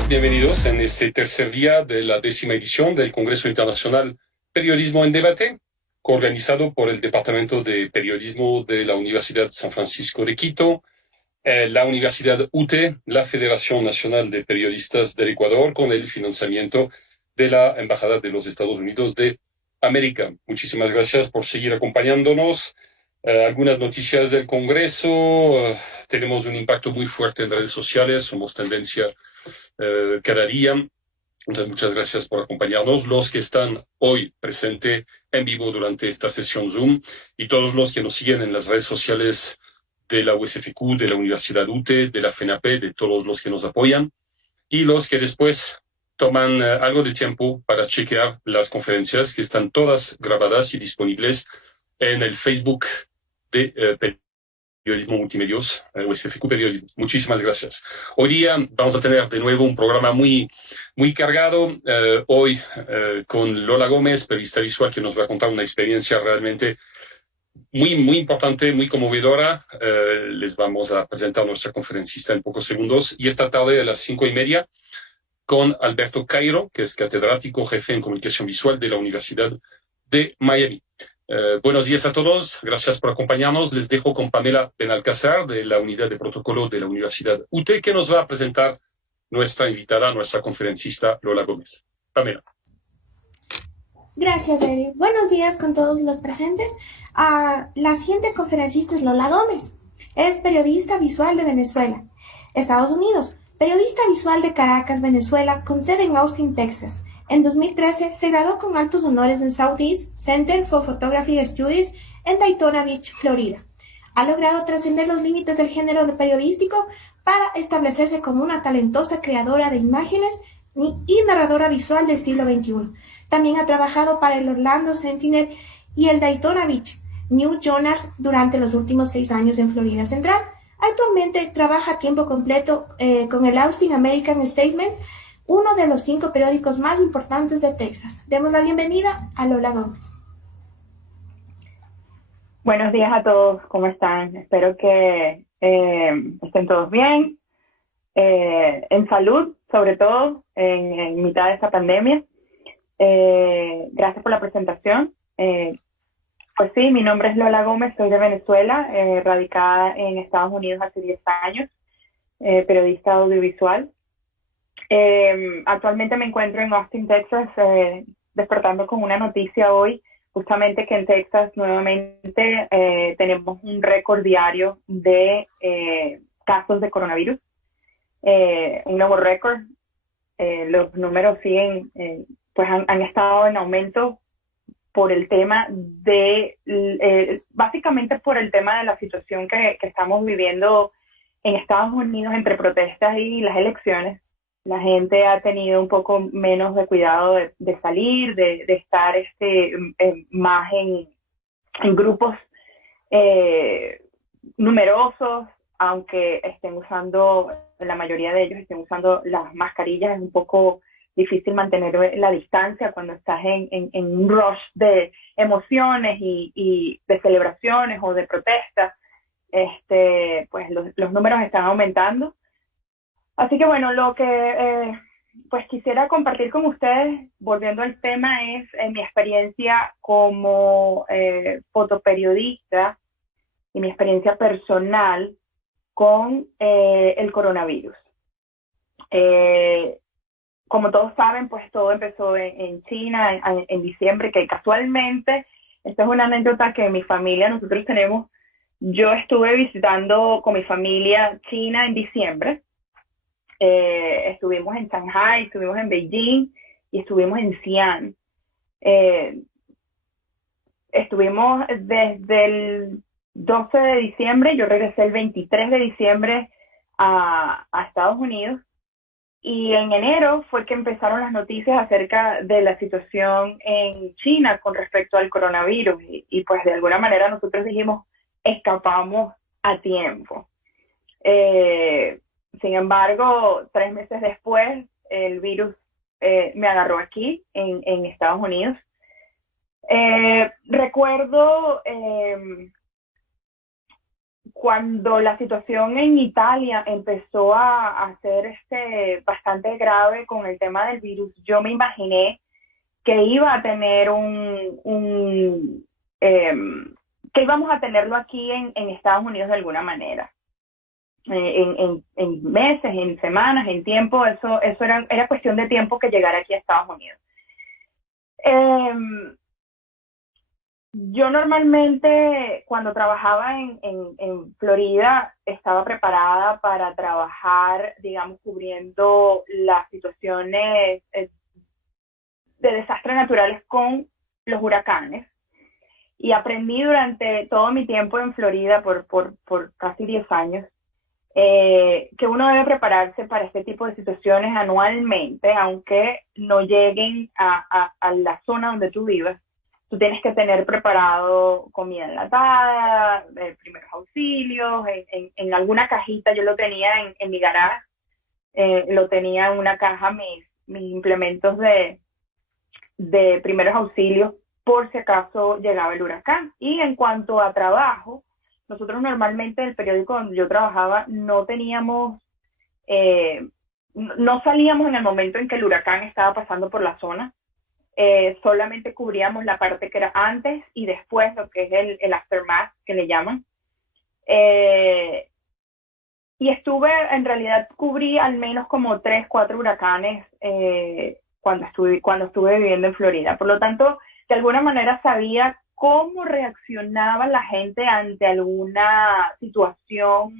días, bienvenidos en este tercer día de la 10ª edición del Congreso Internacional Periodismo en Debate, coorganizado por el Departamento de Periodismo de la Universidad San Francisco de Quito, la Universidad UTE, la Federación Nacional de Periodistas del Ecuador, con el financiamiento de la Embajada de los Estados Unidos de América. Muchísimas gracias por seguir acompañándonos. Algunas noticias del Congreso. Tenemos un impacto muy fuerte en redes sociales, somos tendencia cada día. Entonces, muchas gracias por acompañarnos, los que están hoy presentes en vivo durante esta sesión Zoom y todos los que nos siguen en las redes sociales de la USFQ, de la Universidad UTE, de la FENAP, de todos los que nos apoyan y los que después toman algo de tiempo para chequear las conferencias que están todas grabadas y disponibles en el Facebook de Periodismo Multimedios, USFQ Periodismo. Muchísimas gracias. Hoy día vamos a tener de nuevo un programa muy cargado. Hoy con Lola Gómez, periodista visual, que nos va a contar una experiencia realmente muy importante, muy conmovedora. Les vamos a presentar a nuestra conferencista en pocos segundos. Y esta tarde a las 5:30 con Alberto Cairo, que es catedrático jefe en comunicación visual de la Universidad de Miami. Buenos días a todos, gracias por acompañarnos. Les dejo con Pamela Benalcázar de la Unidad de Protocolo de la Universidad UTE, que nos va a presentar nuestra invitada, nuestra conferencista Lola Gómez. Pamela. Gracias, Eric. Buenos días con todos los presentes. La siguiente conferencista es Lola Gómez. Es periodista visual de Venezuela, Estados Unidos. Periodista visual de Caracas, Venezuela, con sede en Austin, Texas. En 2013 se graduó con altos honores en Southeast Center for Photography Studies en Daytona Beach, Florida. Ha logrado trascender los límites del género periodístico para establecerse como una talentosa creadora de imágenes y narradora visual del siglo XXI. También ha trabajado para el Orlando Sentinel y el Daytona Beach News Journal durante los últimos 6 años en Florida Central. Actualmente trabaja a tiempo completo con el Austin American Statesman, uno de los 5 periódicos más importantes de Texas. Demos la bienvenida a Lola Gómez. Buenos días a todos, ¿cómo están? Espero que estén todos bien, en salud, sobre todo en mitad de esta pandemia. Gracias por la presentación. Pues sí, mi nombre es Lola Gómez, soy de Venezuela, radicada en Estados Unidos hace 10 años, periodista audiovisual. Actualmente me encuentro en Austin, Texas, despertando con una noticia hoy, justamente que en Texas nuevamente tenemos un récord diario de casos de coronavirus, un nuevo récord. Los números siguen, pues han estado en aumento por el tema de, básicamente por el tema de la situación que estamos viviendo en Estados Unidos entre protestas y las elecciones. La gente ha tenido un poco menos de cuidado de salir, de estar más en grupos numerosos, aunque estén usando, la mayoría de ellos estén usando las mascarillas. Es un poco difícil mantener la distancia cuando estás en un rush de emociones y de celebraciones o de protestas. Pues los números están aumentando. Así que bueno, lo que pues quisiera compartir con ustedes, volviendo al tema, es mi experiencia como fotoperiodista y mi experiencia personal con el coronavirus. Como todos saben, pues todo empezó en China en diciembre, que casualmente, esta es una anécdota que mi familia, nosotros tenemos. Yo estuve visitando con mi familia China en diciembre. Estuvimos en Shanghai, estuvimos en Beijing y estuvimos en Xi'an. Estuvimos desde el 12 de diciembre, yo regresé el 23 de diciembre a Estados Unidos, y en enero fue que empezaron las noticias acerca de la situación en China con respecto al coronavirus, y pues de alguna manera nosotros dijimos, escapamos a tiempo. Sin embargo, 3 meses después, el virus me agarró aquí, en Estados Unidos. Recuerdo cuando la situación en Italia empezó a ser bastante grave con el tema del virus, yo me imaginé que iba a tener que íbamos a tenerlo aquí en Estados Unidos de alguna manera. En meses, en semanas, en tiempo, eso era cuestión de tiempo que llegara aquí a Estados Unidos. Yo normalmente cuando trabajaba en Florida estaba preparada para trabajar, digamos, cubriendo las situaciones de desastres naturales con los huracanes. Y aprendí durante todo mi tiempo en Florida, por casi 10 años, que uno debe prepararse para este tipo de situaciones anualmente, aunque no lleguen a la zona donde tú vivas. Tú tienes que tener preparado comida enlatada, primeros auxilios, en alguna cajita. Yo lo tenía en mi garage, lo tenía en una caja mis implementos de primeros auxilios por si acaso llegaba el huracán. Y en cuanto a trabajo, nosotros normalmente en el periódico donde yo trabajaba no teníamos, no salíamos en el momento en que el huracán estaba pasando por la zona. Solamente cubríamos la parte que era antes y después, lo que es el aftermath, que le llaman. Y en realidad cubrí al menos como 3, 4 huracanes cuando estuve viviendo en Florida. Por lo tanto, de alguna manera sabía cómo reaccionaba la gente ante alguna situación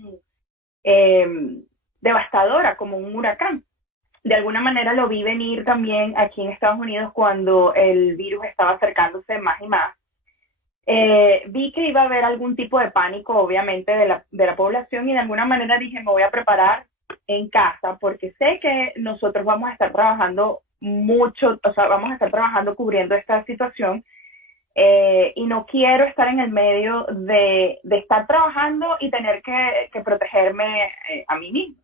devastadora como un huracán. De alguna manera lo vi venir también aquí en Estados Unidos cuando el virus estaba acercándose más y más. Vi que iba a haber algún tipo de pánico, obviamente, de la población, y de alguna manera dije, me voy a preparar en casa, porque sé que nosotros vamos a estar trabajando mucho, o sea, vamos a estar trabajando cubriendo esta situación, y no quiero estar en el medio de estar trabajando y tener que protegerme a mí mismo.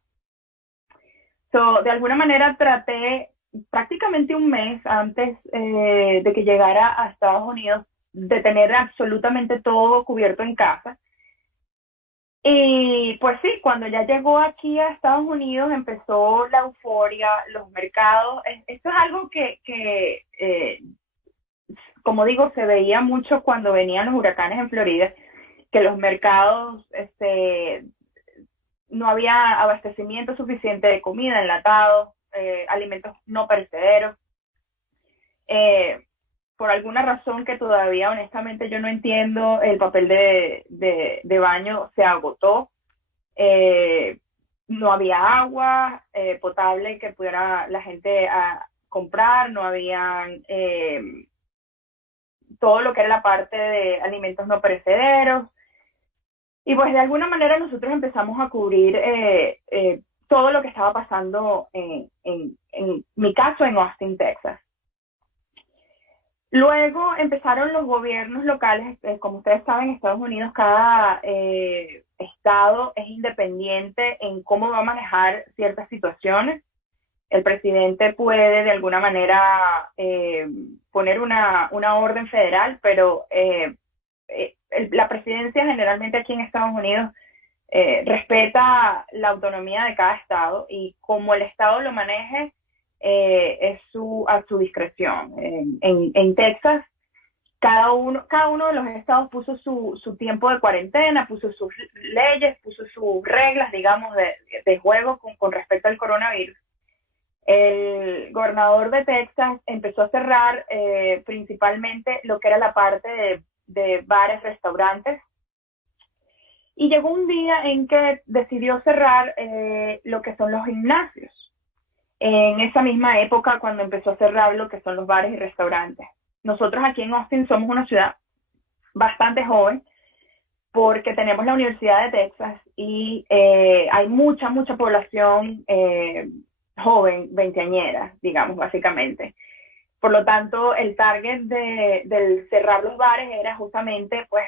De alguna manera traté prácticamente un mes antes de que llegara a Estados Unidos de tener absolutamente todo cubierto en casa. Y pues sí, cuando ya llegó aquí a Estados Unidos empezó la euforia, los mercados. Esto es algo que como digo, se veía mucho cuando venían los huracanes en Florida, que los mercados no había abastecimiento suficiente de comida, enlatados, alimentos no perecederos. Por alguna razón que todavía honestamente yo no entiendo, el papel de baño se agotó. No había agua potable que pudiera la gente comprar, no habían todo lo que era la parte de alimentos no perecederos. Y pues de alguna manera nosotros empezamos a cubrir todo lo que estaba pasando en mi caso en Austin, Texas. Luego empezaron los gobiernos locales. Como ustedes saben, en Estados Unidos cada estado es independiente en cómo va a manejar ciertas situaciones. El presidente puede de alguna manera poner una orden federal, pero la presidencia generalmente aquí en Estados Unidos respeta la autonomía de cada estado, y como el estado lo maneje es a su discreción. En Texas, cada uno de los estados puso su tiempo de cuarentena, puso sus leyes, puso sus reglas, digamos, de juego con respecto al coronavirus. El gobernador de Texas empezó a cerrar principalmente lo que era la parte de bares, restaurantes, y llegó un día en que decidió cerrar lo que son los gimnasios. En esa misma época, cuando empezó a cerrar lo que son los bares y restaurantes. Nosotros aquí en Austin somos una ciudad bastante joven, porque tenemos la Universidad de Texas y hay mucha población joven, veinteañera, digamos, básicamente. Por lo tanto, el target del cerrar los bares era justamente, pues,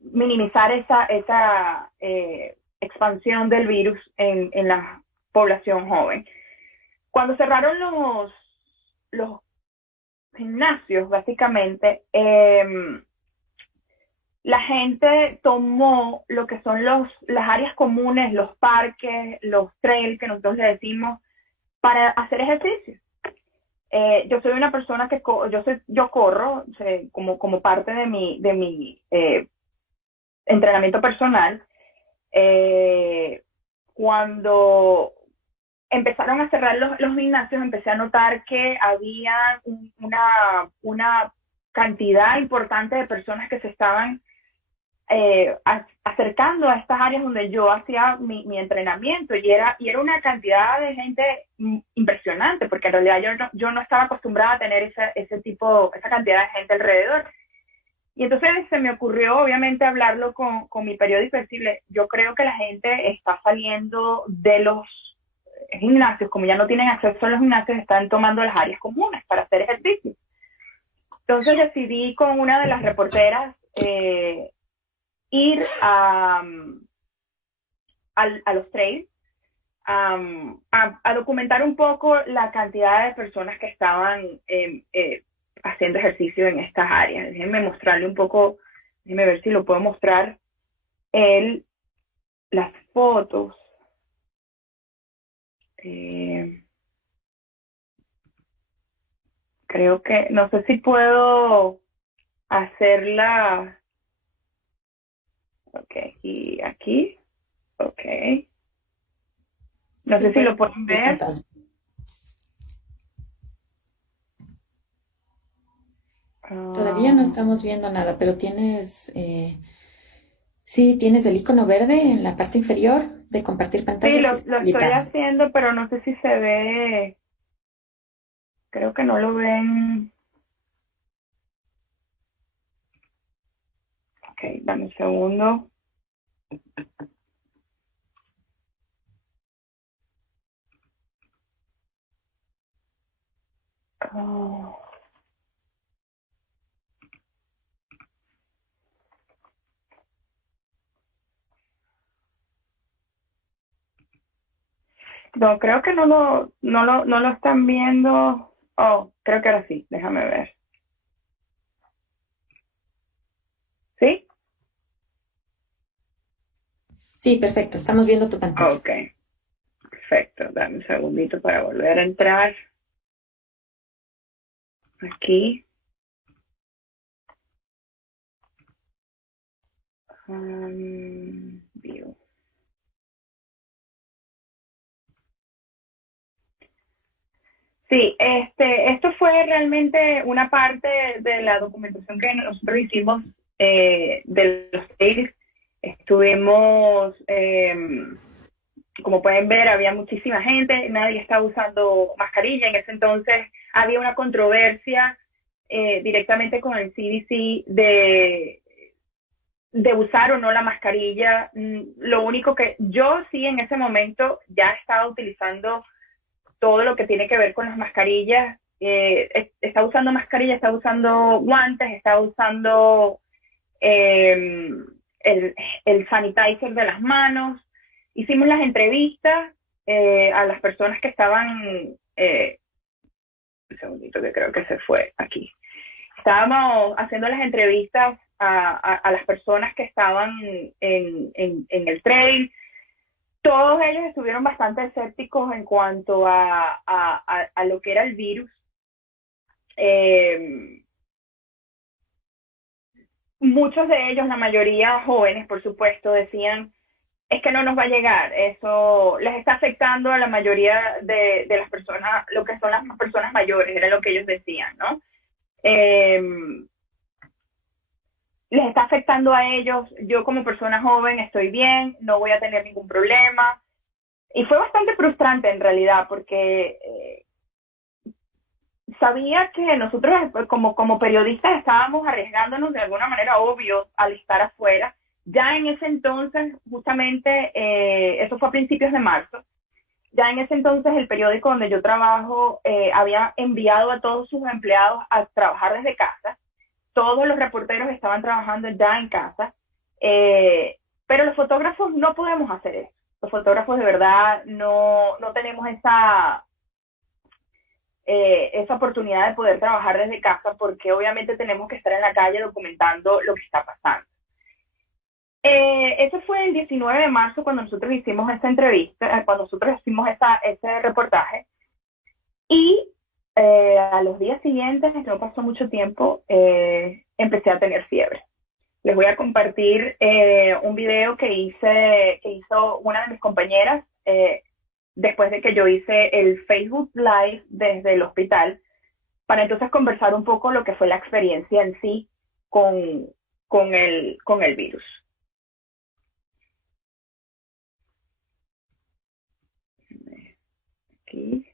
minimizar esa expansión del virus en la población joven. Cuando cerraron los gimnasios, básicamente, la gente tomó lo que son las áreas comunes, los parques, los trails que nosotros le decimos, para hacer ejercicio. Yo soy una persona que yo corro como parte de mi entrenamiento personal. Cuando empezaron a cerrar los gimnasios, empecé a notar que había una cantidad importante de personas que se estaban acercando a estas áreas donde yo hacía mi entrenamiento, y era una cantidad de gente impresionante, porque en realidad yo no estaba acostumbrada a tener esa cantidad de gente alrededor. Y entonces se me ocurrió, obviamente, hablarlo con mi periódico y decirle, yo creo que la gente está saliendo de los gimnasios, como ya no tienen acceso a los gimnasios, están tomando las áreas comunes para hacer ejercicio. Entonces decidí con una de las reporteras ir a los trails, a documentar un poco la cantidad de personas que estaban haciendo ejercicio en estas áreas. Déjenme mostrarle un poco, déjenme ver si lo puedo mostrar las fotos. Creo que, no sé si puedo hacerla. Ok, y aquí. Ok. No sé si lo pueden ver. Todavía no estamos viendo nada, pero tienes, sí, tienes el icono verde en la parte inferior de compartir pantalla. Sí, lo estoy haciendo, pero no sé si se ve. Creo que no lo ven. Ok, dame un segundo. Oh. No, creo que no lo están viendo. Oh, creo que ahora sí, déjame ver. ¿Sí? Sí, perfecto, estamos viendo tu pantalla. Ok, perfecto. Dame un segundito para volver a entrar. Aquí. View. Sí, esto fue realmente una parte de la documentación que nosotros hicimos de los trails. Estuvimos, como pueden ver, había muchísima gente, nadie estaba usando mascarilla. En ese entonces había una controversia directamente con el CDC de usar o no la mascarilla. Lo único que yo sí en ese momento ya estaba utilizando todo lo que tiene que ver con las mascarillas. Está usando mascarilla, está usando guantes, está usando el sanitizer de las manos. Hicimos las entrevistas a las personas que estaban, un segundito que creo que se fue aquí. Estábamos haciendo las entrevistas a las personas que estaban en el trail. Todos ellos estuvieron bastante escépticos en cuanto a lo que era el virus. Muchos de ellos, la mayoría jóvenes, por supuesto, decían, es que no nos va a llegar. Eso les está afectando a la mayoría de las personas, lo que son las personas mayores, era lo que ellos decían, ¿no? Les está afectando a ellos. Yo como persona joven estoy bien, no voy a tener ningún problema. Y fue bastante frustrante en realidad, porque sabía que nosotros como periodistas estábamos arriesgándonos de alguna manera, obvio, al estar afuera. Ya en ese entonces, justamente, eso fue a principios de marzo, ya en ese entonces el periódico donde yo trabajo había enviado a todos sus empleados a trabajar desde casa. Todos los reporteros estaban trabajando ya en casa, pero los fotógrafos no podemos hacer eso. Los fotógrafos de verdad no tenemos esa oportunidad de poder trabajar desde casa, porque obviamente tenemos que estar en la calle documentando lo que está pasando. Eso fue el 19 de marzo cuando nosotros hicimos esta entrevista, cuando nosotros hicimos ese reportaje. Y a los días siguientes, no pasó mucho tiempo, empecé a tener fiebre. Les voy a compartir un video que hizo una de mis compañeras después de que yo hice el Facebook Live desde el hospital, para entonces conversar un poco lo que fue la experiencia en sí con el virus. Aquí.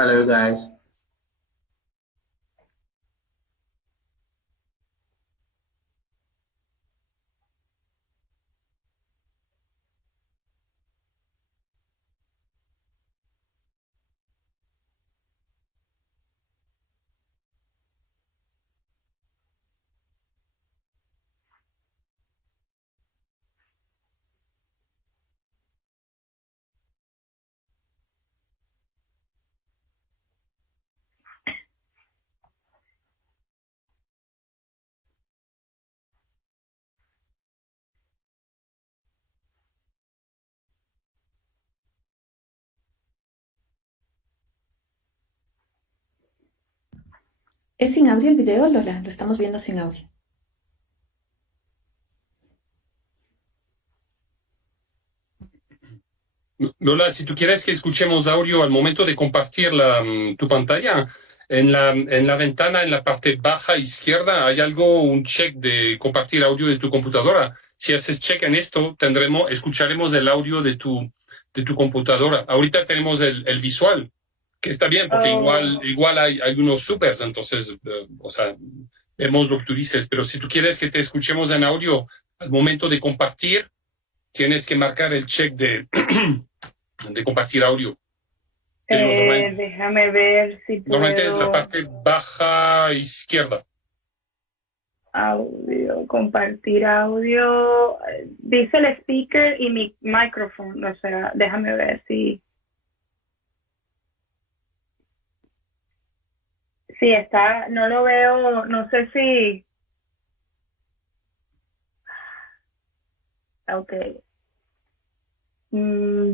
Hello guys. ¿Es sin audio el video, Lola? Lo estamos viendo sin audio. Lola, si tú quieres que escuchemos audio al momento de compartir tu pantalla, en la ventana, en la parte baja izquierda, hay un check de compartir audio de tu computadora. Si haces check en esto, escucharemos el audio de tu computadora. Ahorita tenemos el visual, que está bien, porque igual hay unos supers, entonces, o sea, vemos lo que tú dices, pero si tú quieres que te escuchemos en audio al momento de compartir, tienes que marcar el check de compartir audio. Déjame ver si puedo... Normalmente es la parte baja izquierda. Audio, compartir audio. Dice el speaker y mi micrófono, o sea, déjame ver si... Sí, está, no lo veo, no sé si... Ok.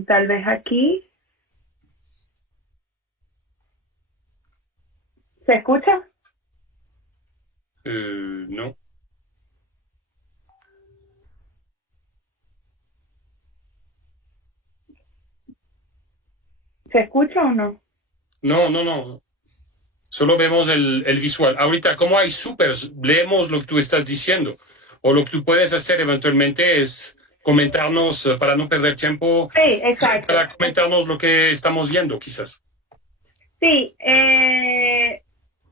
Tal vez aquí. ¿Se escucha? No. ¿Se escucha o no? No. Solo vemos el visual. Ahorita, como hay supers, leemos lo que tú estás diciendo. O lo que tú puedes hacer eventualmente es comentarnos, para no perder tiempo, Sí, exacto. para comentarnos lo que estamos viendo, quizás. Sí,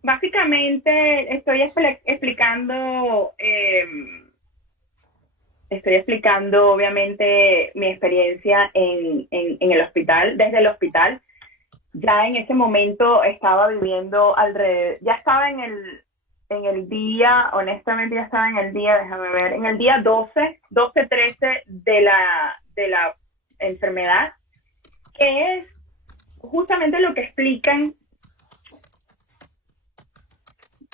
básicamente estoy explicando obviamente mi experiencia en el hospital, desde el hospital. Ya en ese momento estaba viviendo ya estaba en el día, honestamente ya estaba en el día, déjame ver, en el día 12-13 de la enfermedad, que es justamente lo que explican,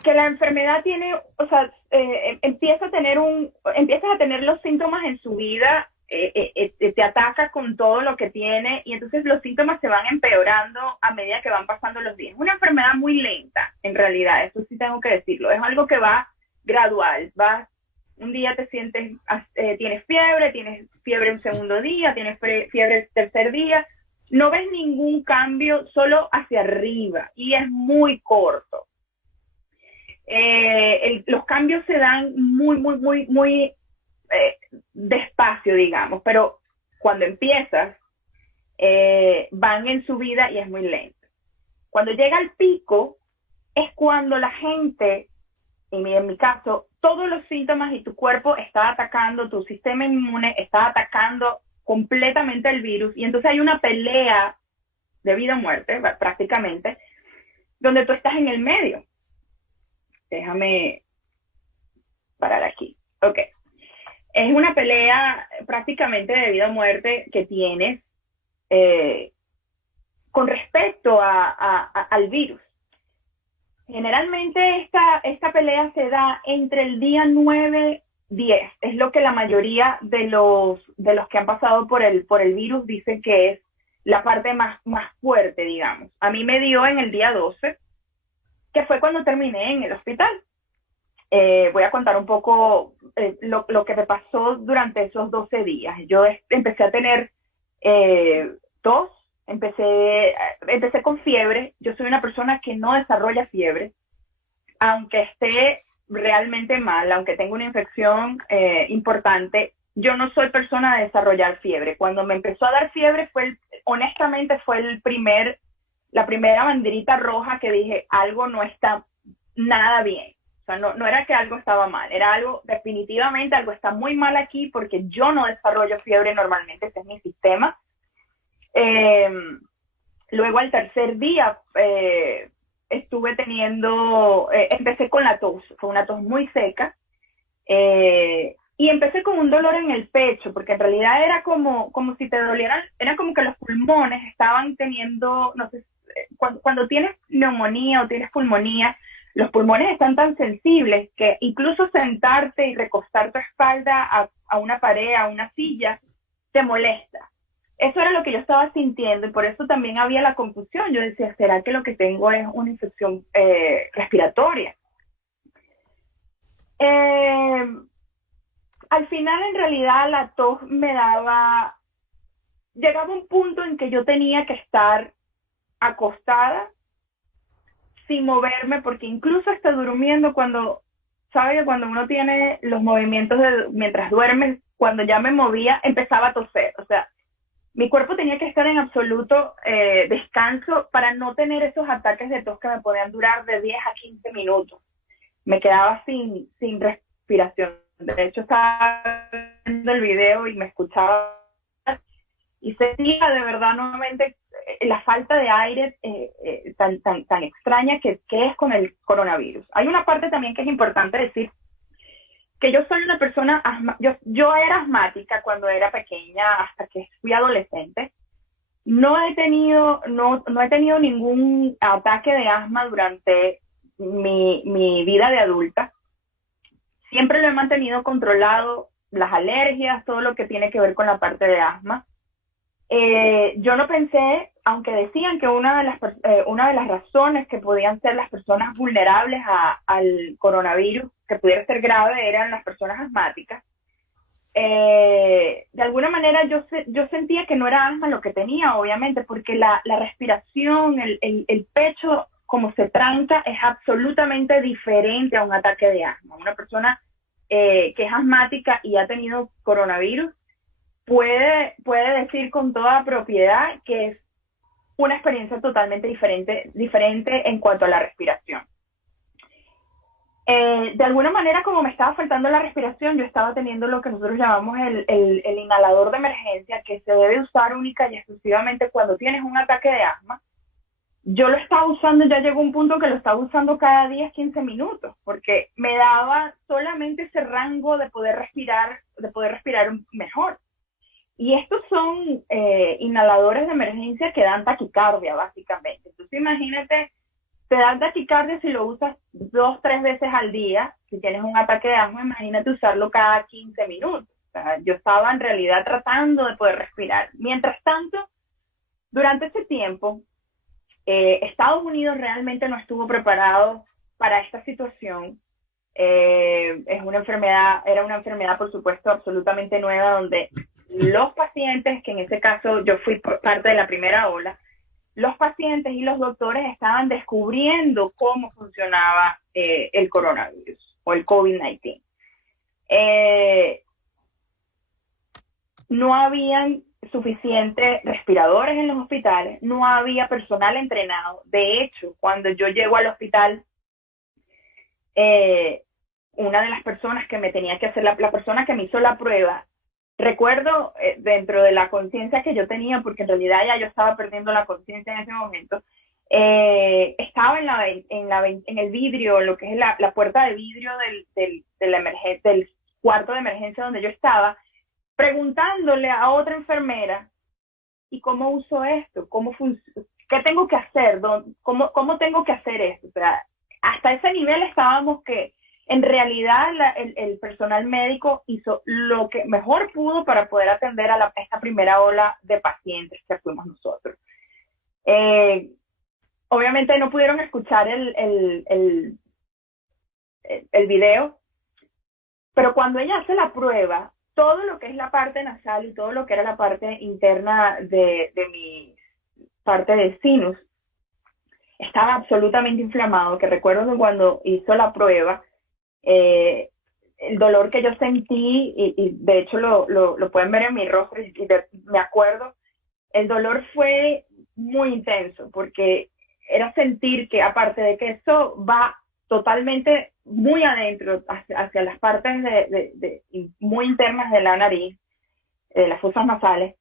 que la enfermedad tiene, o sea, empiezas a tener los síntomas en su vida, te ataca con todo lo que tiene y entonces los síntomas se van empeorando a medida que van pasando los días. Es una enfermedad muy lenta, en realidad, eso sí tengo que decirlo. Es algo que va gradual, va Un día te sientes, tienes fiebre un segundo día, tienes fiebre el tercer día. No ves ningún cambio, solo hacia arriba, y es muy corto. Los cambios se dan muy despacio, digamos, pero cuando empiezas, van en subida y es muy lento. Cuando llega al pico, es cuando la gente, en mi caso, todos los síntomas y tu cuerpo está atacando, tu sistema inmune está atacando completamente el virus, y entonces hay una pelea de vida o muerte, prácticamente, donde tú estás en el medio. Déjame parar aquí. Ok. Es una pelea prácticamente de vida o muerte que tienes con respecto al virus. Generalmente esta pelea se da entre el día 9-10. Es lo que la mayoría de los que han pasado por el virus dicen que es la parte más fuerte, digamos. A mí me dio en el día 12, que fue cuando terminé en el hospital. Voy a contar un poco lo que me pasó durante esos 12 días. Yo empecé a tener tos, empecé con fiebre. Yo soy una persona que no desarrolla fiebre, aunque esté realmente mal, aunque tenga una infección importante. Yo no soy persona de desarrollar fiebre. Cuando me empezó a dar fiebre, honestamente fue la primera banderita roja que dije, algo no está nada bien. O sea, no era que algo estaba mal, era algo, definitivamente algo está muy mal aquí, porque yo no desarrollo fiebre normalmente, ese es mi sistema. Luego al tercer día estuve teniendo, empecé con la tos, fue una tos muy seca, y empecé con un dolor en el pecho, porque en realidad era como si te dolieran, era como que los pulmones estaban teniendo, no sé, cuando tienes neumonía o tienes pulmonía, los pulmones están tan sensibles que incluso sentarte y recostar tu espalda a una pared, a una silla, te molesta. Eso era lo que yo estaba sintiendo, y por eso también había la confusión. Yo decía, ¿será que lo que tengo es una infección respiratoria? Al final, en realidad, la tos llegaba un punto en que yo tenía que estar acostada, sin moverme, porque incluso hasta durmiendo, ¿sabe que cuando uno tiene los movimientos mientras duermes, cuando ya me movía, empezaba a toser? O sea, mi cuerpo tenía que estar en absoluto descanso para no tener esos ataques de tos que me podían durar de 10 a 15 minutos. Me quedaba sin respiración. De hecho, estaba viendo el video y me escuchaba y sentía de verdad nuevamente la falta de aire tan extraña que es con el coronavirus. Hay una parte también que es importante decir, que yo soy una persona, yo era asmática cuando era pequeña, hasta que fui adolescente. No he tenido ningún ataque de asma durante mi vida de adulta. Siempre lo he mantenido controlado, las alergias, todo lo que tiene que ver con la parte de asma. Yo no pensé, aunque decían que una de las razones que podían ser las personas vulnerables al coronavirus, que pudiera ser grave, eran las personas asmáticas. De alguna manera yo sentía que no era asma lo que tenía, obviamente, porque la respiración, el pecho, como se tranca, es absolutamente diferente a un ataque de asma. Una persona que es asmática y ha tenido coronavirus puede decir con toda propiedad que es una experiencia totalmente diferente en cuanto a la respiración. De alguna manera, como me estaba faltando la respiración, yo estaba teniendo lo que nosotros llamamos el inhalador de emergencia, que se debe usar única y exclusivamente cuando tienes un ataque de asma. Yo lo estaba usando, ya llegó un punto que lo estaba usando cada 10, 15 minutos, porque me daba solamente ese rango de poder respirar mejor. Y estos son inhaladores de emergencia que dan taquicardia, básicamente. Entonces, imagínate, te dan taquicardia si lo usas 2, 3 veces al día. Si tienes un ataque de asma, imagínate usarlo cada 15 minutos. O sea, yo estaba en realidad tratando de poder respirar. Mientras tanto, durante ese tiempo, Estados Unidos realmente no estuvo preparado para esta situación. Es una enfermedad, era una enfermedad, por supuesto, absolutamente nueva, donde los pacientes, que en ese caso yo fui parte de la primera ola, los pacientes y los doctores estaban descubriendo cómo funcionaba el coronavirus o el COVID-19. No habían suficientes respiradores en los hospitales, no había personal entrenado. De hecho, cuando yo llego al hospital, una de las personas que me tenía que hacer, la persona que me hizo la prueba, recuerdo dentro de la conciencia que yo tenía, porque en realidad ya yo estaba perdiendo la conciencia en ese momento, estaba en el vidrio, lo que es la puerta de vidrio del cuarto de emergencia donde yo estaba, preguntándole a otra enfermera, ¿y cómo uso esto? ¿Qué tengo que hacer? ¿Cómo tengo que hacer esto? O sea, hasta ese nivel estábamos que en realidad el personal médico hizo lo que mejor pudo para poder atender a esta primera ola de pacientes que fuimos nosotros. Obviamente no pudieron escuchar el video, pero cuando ella hace la prueba, todo lo que es la parte nasal y todo lo que era la parte interna de mi parte de sinus estaba absolutamente inflamado, que recuerdo que cuando hizo la prueba, el dolor que yo sentí, y de hecho lo pueden ver en mi rostro, y me acuerdo, el dolor fue muy intenso, porque era sentir que aparte de que eso va totalmente muy adentro, hacia las partes muy internas de la nariz, las fosas nasales,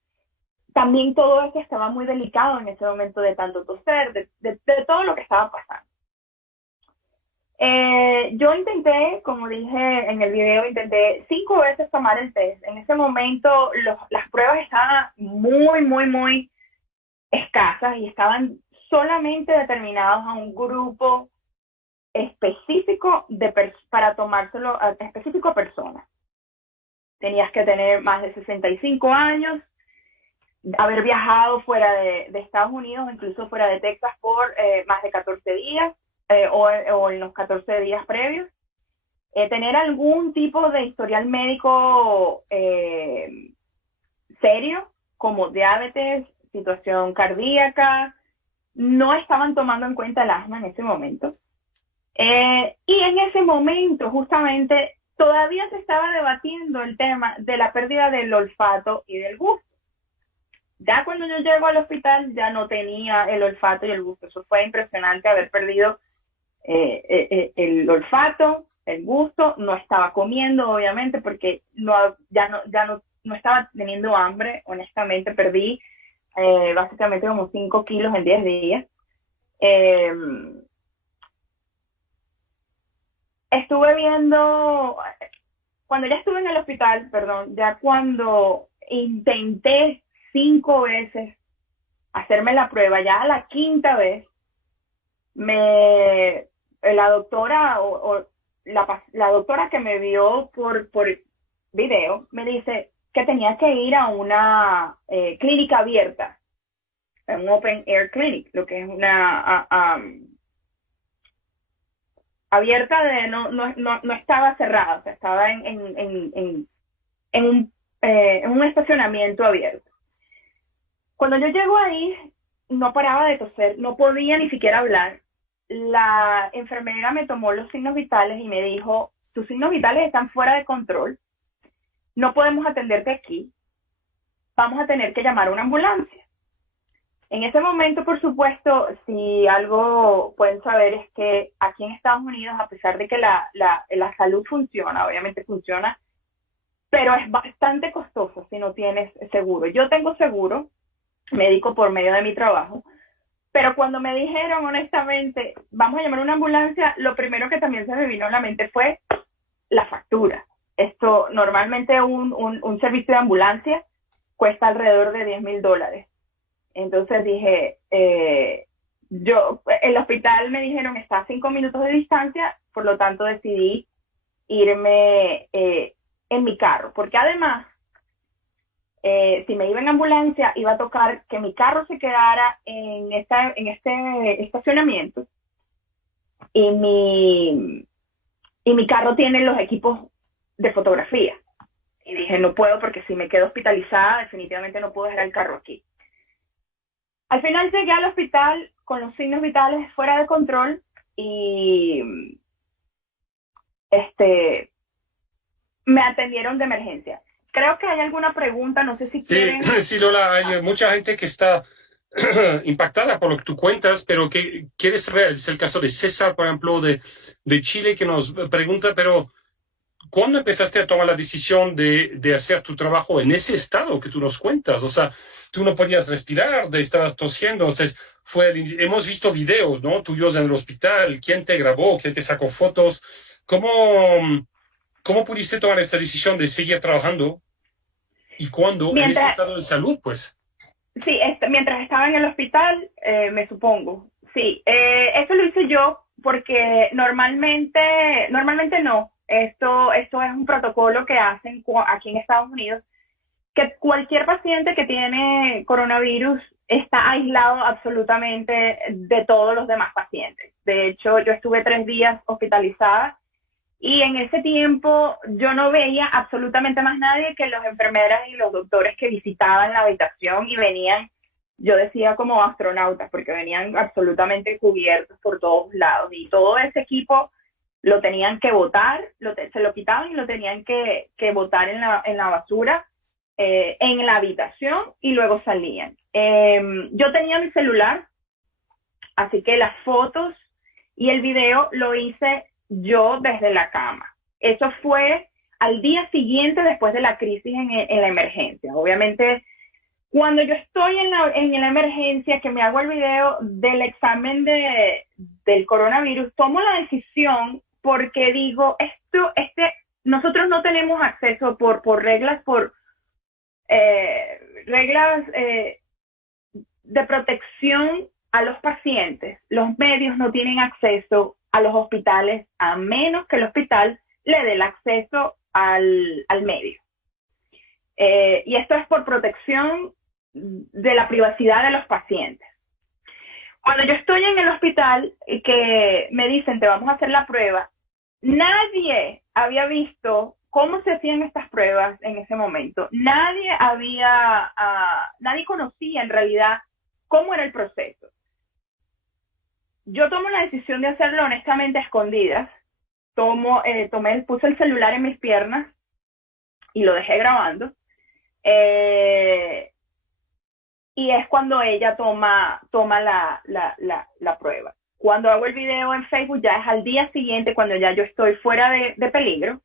también todo eso estaba muy delicado en ese momento de tanto toser, de todo lo que estaba pasando. Yo intenté, como dije en el video, intenté 5 veces tomar el test. En ese momento las pruebas estaban muy escasas y estaban solamente determinados a un grupo específico para tomárselo a específico personas. Tenías que tener más de 65 años, haber viajado fuera de Estados Unidos, incluso fuera de Texas por más de 14 días o en los 14 días previos, tener algún tipo de historial médico serio, como diabetes, situación cardíaca. No estaban tomando en cuenta el asma en ese momento. Y en ese momento, justamente, todavía se estaba debatiendo el tema de la pérdida del olfato y del gusto. Ya cuando yo llego al hospital, ya no tenía el olfato y el gusto. Eso fue impresionante, haber perdido el olfato, el gusto. No estaba comiendo, obviamente, porque ya no estaba teniendo hambre. Honestamente, perdí básicamente como 5 kilos en 10 días. Estuve viendo, cuando ya estuve en el hospital, ya cuando intenté 5 veces hacerme la prueba, ya a la 5ª vez, la doctora la doctora que me vio por video me dice que tenía que ir a una clínica abierta, un open air clinic, lo que es una abierta, no estaba cerrada, o sea, estaba en un estacionamiento abierto. Cuando yo llego ahí, no paraba de toser, no podía ni siquiera hablar. La enfermera me tomó los signos vitales y me dijo: tus signos vitales están fuera de control, no podemos atenderte aquí, vamos a tener que llamar a una ambulancia. En ese momento, por supuesto, si algo pueden saber es que aquí en Estados Unidos, a pesar de que la salud funciona, obviamente funciona, pero es bastante costoso si no tienes seguro. Yo tengo seguro médico por medio de mi trabajo, pero cuando me dijeron honestamente, vamos a llamar a una ambulancia, lo primero que también se me vino a la mente fue la factura. Esto, normalmente un servicio de ambulancia cuesta alrededor de $10,000. Entonces dije, el hospital me dijeron está a 5 minutos de distancia, por lo tanto decidí irme en mi carro, porque además, si me iba en ambulancia, iba a tocar que mi carro se quedara en este estacionamiento y y mi carro tiene los equipos de fotografía. Y dije, no puedo porque si me quedo hospitalizada, definitivamente no puedo dejar el carro aquí. Al final llegué al hospital con los signos vitales fuera de control y me atendieron de emergencia. Creo que hay alguna pregunta, no sé si quieren... Sí, Lola, hay mucha gente que está impactada por lo que tú cuentas, pero que quiere saber, es el caso de César, por ejemplo, de Chile, que nos pregunta, pero ¿cuándo empezaste a tomar la decisión de hacer tu trabajo en ese estado que tú nos cuentas? O sea, tú no podías respirar, estabas tosiendo, entonces hemos visto videos, ¿no? Tuyos en el hospital, quién te grabó, quién te sacó fotos, ¿cómo pudiste tomar esta decisión de seguir trabajando y cuándo en ese estado de salud, pues? Sí, mientras estaba en el hospital, me supongo. Sí, eso lo hice yo porque normalmente no. Esto es un protocolo que hacen aquí en Estados Unidos, que cualquier paciente que tiene coronavirus está aislado absolutamente de todos los demás pacientes. De hecho, yo estuve 3 días hospitalizada y en ese tiempo yo no veía absolutamente más nadie que las enfermeras y los doctores que visitaban la habitación y venían, yo decía como astronautas, porque venían absolutamente cubiertos por todos lados y todo ese equipo lo tenían que botar, se lo quitaban y lo tenían que botar en la basura, en la habitación y luego salían. Yo tenía mi celular, así que las fotos y el video lo hice yo desde la cama. Eso fue al día siguiente después de la crisis en la emergencia. Obviamente, cuando yo estoy en la emergencia, que me hago el video del examen del coronavirus, tomo la decisión porque digo, nosotros no tenemos acceso por reglas, reglas de protección a los pacientes. Los medios no tienen acceso a los hospitales a menos que el hospital le dé el acceso al medio. Y esto es por protección de la privacidad de los pacientes. Cuando yo estoy en el hospital y que me dicen, te vamos a hacer la prueba, nadie había visto cómo se hacían estas pruebas en ese momento. Nadie conocía en realidad cómo era el proceso. Yo tomo la decisión de hacerlo honestamente a escondidas. Puse el celular en mis piernas y lo dejé grabando. Y es cuando ella toma la prueba. Cuando hago el video en Facebook ya es al día siguiente, cuando ya yo estoy fuera de peligro.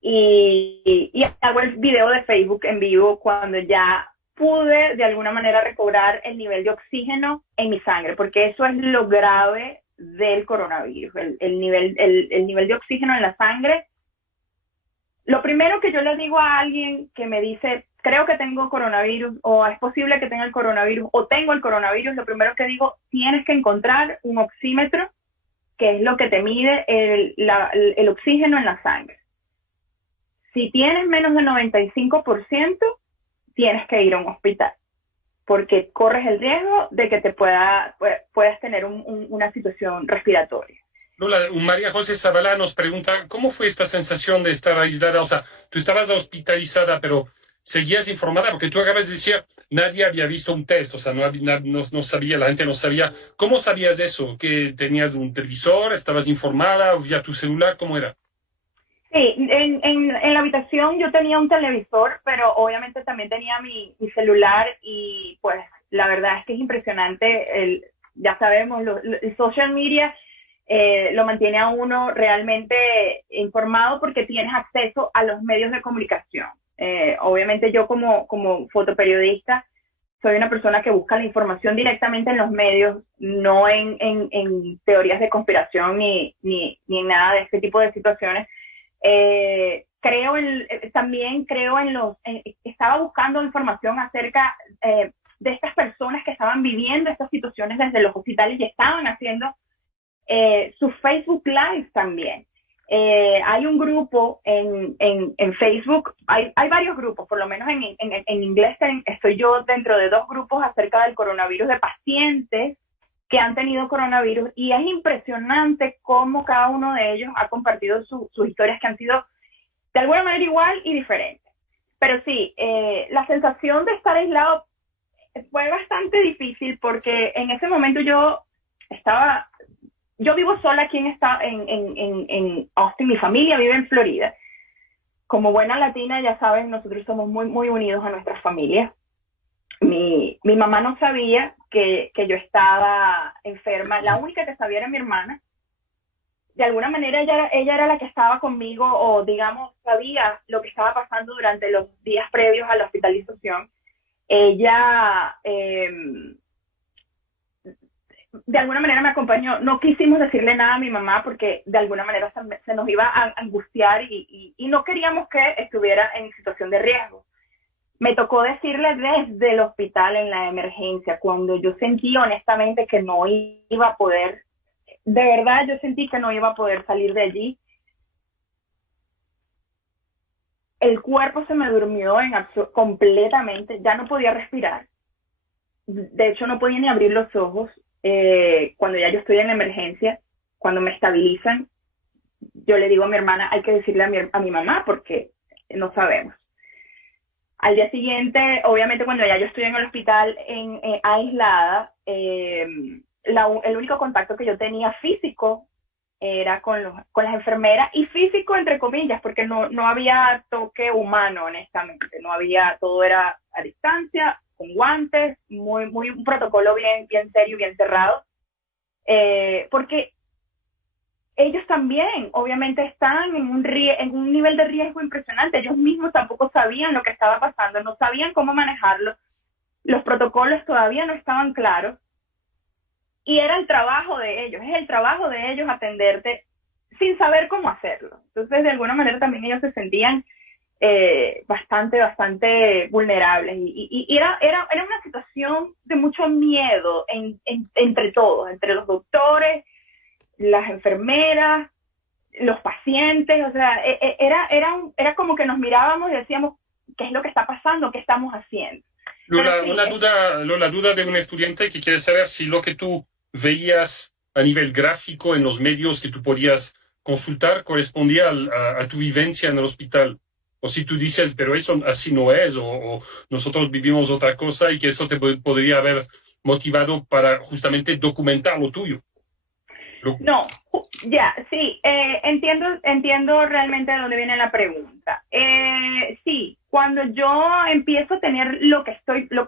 Y hago el video de Facebook en vivo cuando ya pude de alguna manera recobrar el nivel de oxígeno en mi sangre, porque eso es lo grave del coronavirus, el nivel de oxígeno en la sangre. Lo primero que yo le digo a alguien que me dice, creo que tengo coronavirus, o es posible que tenga el coronavirus, o tengo el coronavirus, lo primero que digo, tienes que encontrar un oxímetro, que es lo que te mide el oxígeno en la sangre. Si tienes menos del 95%, tienes que ir a un hospital, porque corres el riesgo de que puedas tener una situación respiratoria. Lola, María José Zavala nos pregunta, ¿cómo fue esta sensación de estar aislada? O sea, tú estabas hospitalizada, pero seguías informada, porque tú acabas de decir, nadie había visto un test, o sea, no sabía, la gente no sabía. ¿Cómo sabías eso? ¿Que tenías un televisor? ¿Estabas informada vía tu celular? ¿Cómo era? Sí, en la habitación yo tenía un televisor, pero obviamente también tenía mi celular y pues la verdad es que es impresionante, ya sabemos, el social media lo mantiene a uno realmente informado porque tienes acceso a los medios de comunicación. Obviamente yo como fotoperiodista soy una persona que busca la información directamente en los medios, no en teorías de conspiración ni en nada de este tipo de situaciones. Estaba buscando información acerca de estas personas que estaban viviendo estas situaciones desde los hospitales y estaban haciendo sus Facebook Live también. Hay un grupo en Facebook, hay varios grupos, por lo menos en inglés estoy yo dentro de 2 grupos acerca del coronavirus de pacientes que han tenido coronavirus, y es impresionante cómo cada uno de ellos ha compartido sus historias, que han sido de alguna manera igual y diferentes. Pero sí, la sensación de estar aislado fue bastante difícil, porque en ese momento yo vivo sola aquí en Austin, mi familia vive en Florida. Como buena latina, ya saben, nosotros somos muy, muy unidos a nuestras familias. Mi mamá no sabía que yo estaba enferma. La única que sabía era mi hermana. De alguna manera ella era la que estaba conmigo, o digamos, sabía lo que estaba pasando durante los días previos a la hospitalización. Ella de alguna manera me acompañó. No quisimos decirle nada a mi mamá porque de alguna manera se nos iba a angustiar y no queríamos que estuviera en situación de riesgo. Me tocó decirle desde el hospital en la emergencia, cuando yo sentí honestamente que no iba a poder, de verdad yo sentí que no iba a poder salir de allí. El cuerpo se me durmió completamente, ya no podía respirar. De hecho, no podía ni abrir los ojos. Cuando ya yo estoy en la emergencia, cuando me estabilizan, yo le digo a mi hermana, hay que decirle a mi mamá porque no sabemos. Al día siguiente, obviamente cuando ya yo estoy en el hospital aislada, el único contacto que yo tenía físico era con las enfermeras, y físico entre comillas, porque no había toque humano, honestamente. No había, todo era a distancia, con guantes, un protocolo bien serio, bien cerrado, porque ellos también, obviamente, están en un nivel de riesgo impresionante. Ellos mismos tampoco sabían lo que estaba pasando, no sabían cómo manejarlo, los protocolos todavía no estaban claros, y era el trabajo de ellos, es el trabajo de ellos atenderte sin saber cómo hacerlo. Entonces, de alguna manera, también ellos se sentían bastante vulnerables, y era una situación de mucho miedo entre todos, entre los doctores, las enfermeras, los pacientes. O sea, era como que nos mirábamos y decíamos, ¿qué es lo que está pasando? ¿Qué estamos haciendo? Lola, Sí, una duda de un estudiante que quiere saber si lo que tú veías a nivel gráfico en los medios que tú podías consultar correspondía a tu vivencia en el hospital. O si tú dices, pero eso así no es, o nosotros vivimos otra cosa, y que eso te podría haber motivado para justamente documentar lo tuyo. No, ya, sí, entiendo realmente de dónde viene la pregunta. Sí, cuando yo empiezo a tener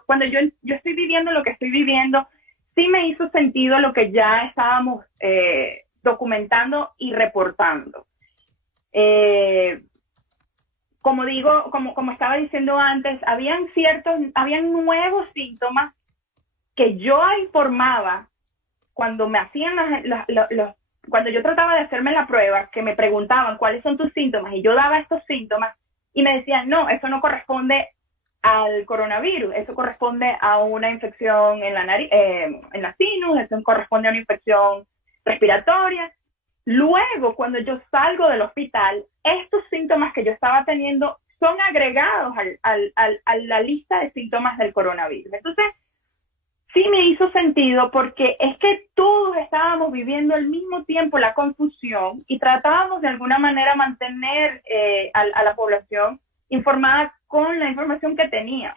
cuando yo estoy viviendo lo que estoy viviendo, sí me hizo sentido lo que ya estábamos documentando y reportando. Como estaba diciendo antes, habían nuevos síntomas que yo informaba cuando me hacían cuando yo trataba de hacerme la prueba, que me preguntaban cuáles son tus síntomas, y yo daba estos síntomas y me decían, no, eso no corresponde al coronavirus, eso corresponde a una infección en la nariz, en la sinus, eso corresponde a una infección respiratoria. Luego, cuando yo salgo del hospital, estos síntomas que yo estaba teniendo son agregados a la lista de síntomas del coronavirus. Entonces, sí me hizo sentido, porque es que todos estábamos viviendo al mismo tiempo la confusión, y tratábamos de alguna manera mantener a la población informada con la información que tenía.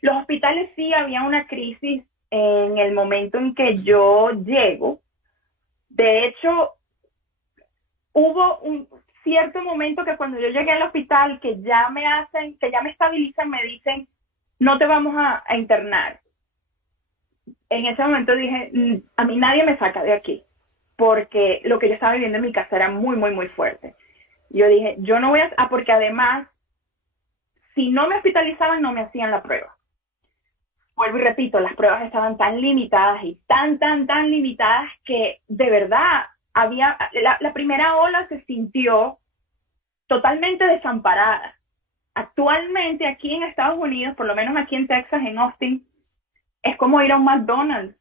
Los hospitales, sí había una crisis en el momento en que yo llego. De hecho, hubo un cierto momento que cuando yo llegué al hospital, que ya me estabilizan, me dicen, no te vamos a internar. En ese momento dije, a mí nadie me saca de aquí, porque lo que yo estaba viviendo en mi casa era muy, muy, muy fuerte. Yo dije, yo no voy porque además, si no me hospitalizaban, no me hacían la prueba. Vuelvo y repito, las pruebas estaban tan limitadas y tan limitadas que de verdad la primera ola se sintió totalmente desamparada. Actualmente aquí en Estados Unidos, por lo menos aquí en Texas, en Austin, es como ir a un McDonald's,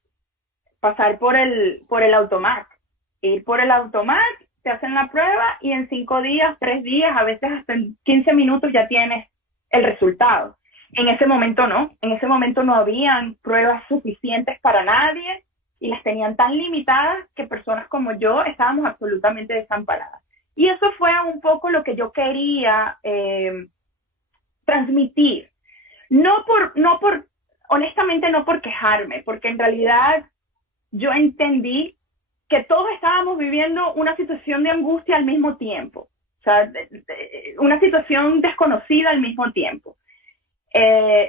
pasar por el automac. Ir por el automac, te hacen la prueba y en 5 días, 3 días, a veces hasta en 15 minutos ya tienes el resultado. En ese momento no habían pruebas suficientes para nadie y las tenían tan limitadas que personas como yo estábamos absolutamente desamparadas. Y eso fue un poco lo que yo quería transmitir. Honestamente no por quejarme, porque en realidad yo entendí que todos estábamos viviendo una situación de angustia al mismo tiempo. O sea, una situación desconocida al mismo tiempo.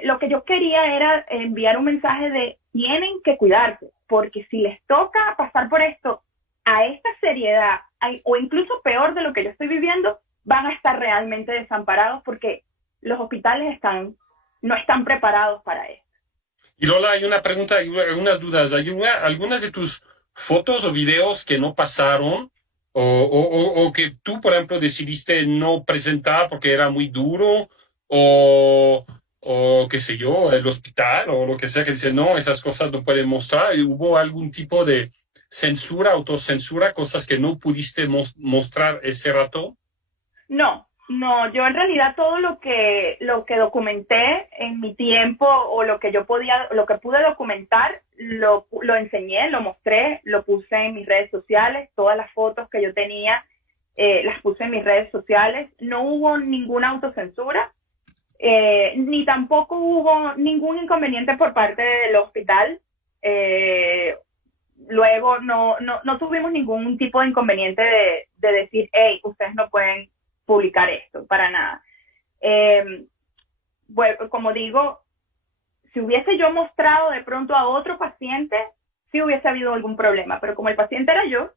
Lo que yo quería era enviar un mensaje de tienen que cuidarse, porque si les toca pasar por esto a esta seriedad, o incluso peor de lo que yo estoy viviendo, van a estar realmente desamparados porque los hospitales no están preparados para esto. Y Lola, hay una pregunta, hay unas dudas. ¿Hay algunas de tus fotos o videos que no pasaron o que tú, por ejemplo, decidiste no presentar porque era muy duro o qué sé yo, el hospital o lo que sea, que dice, no, esas cosas no pueden mostrar? ¿Hubo algún tipo de censura, autocensura, cosas que no pudiste mostrar ese rato? No, yo en realidad todo lo que documenté en mi tiempo o lo que pude documentar, lo enseñé, lo mostré, lo puse en mis redes sociales. Todas las fotos que yo tenía las puse en mis redes sociales. No hubo ninguna autocensura, ni tampoco hubo ningún inconveniente por parte del hospital. Luego no tuvimos ningún tipo de inconveniente de decir, hey, ustedes no pueden publicar esto, para nada. Bueno, como digo, si hubiese yo mostrado de pronto a otro paciente, sí hubiese habido algún problema, pero como el paciente era yo,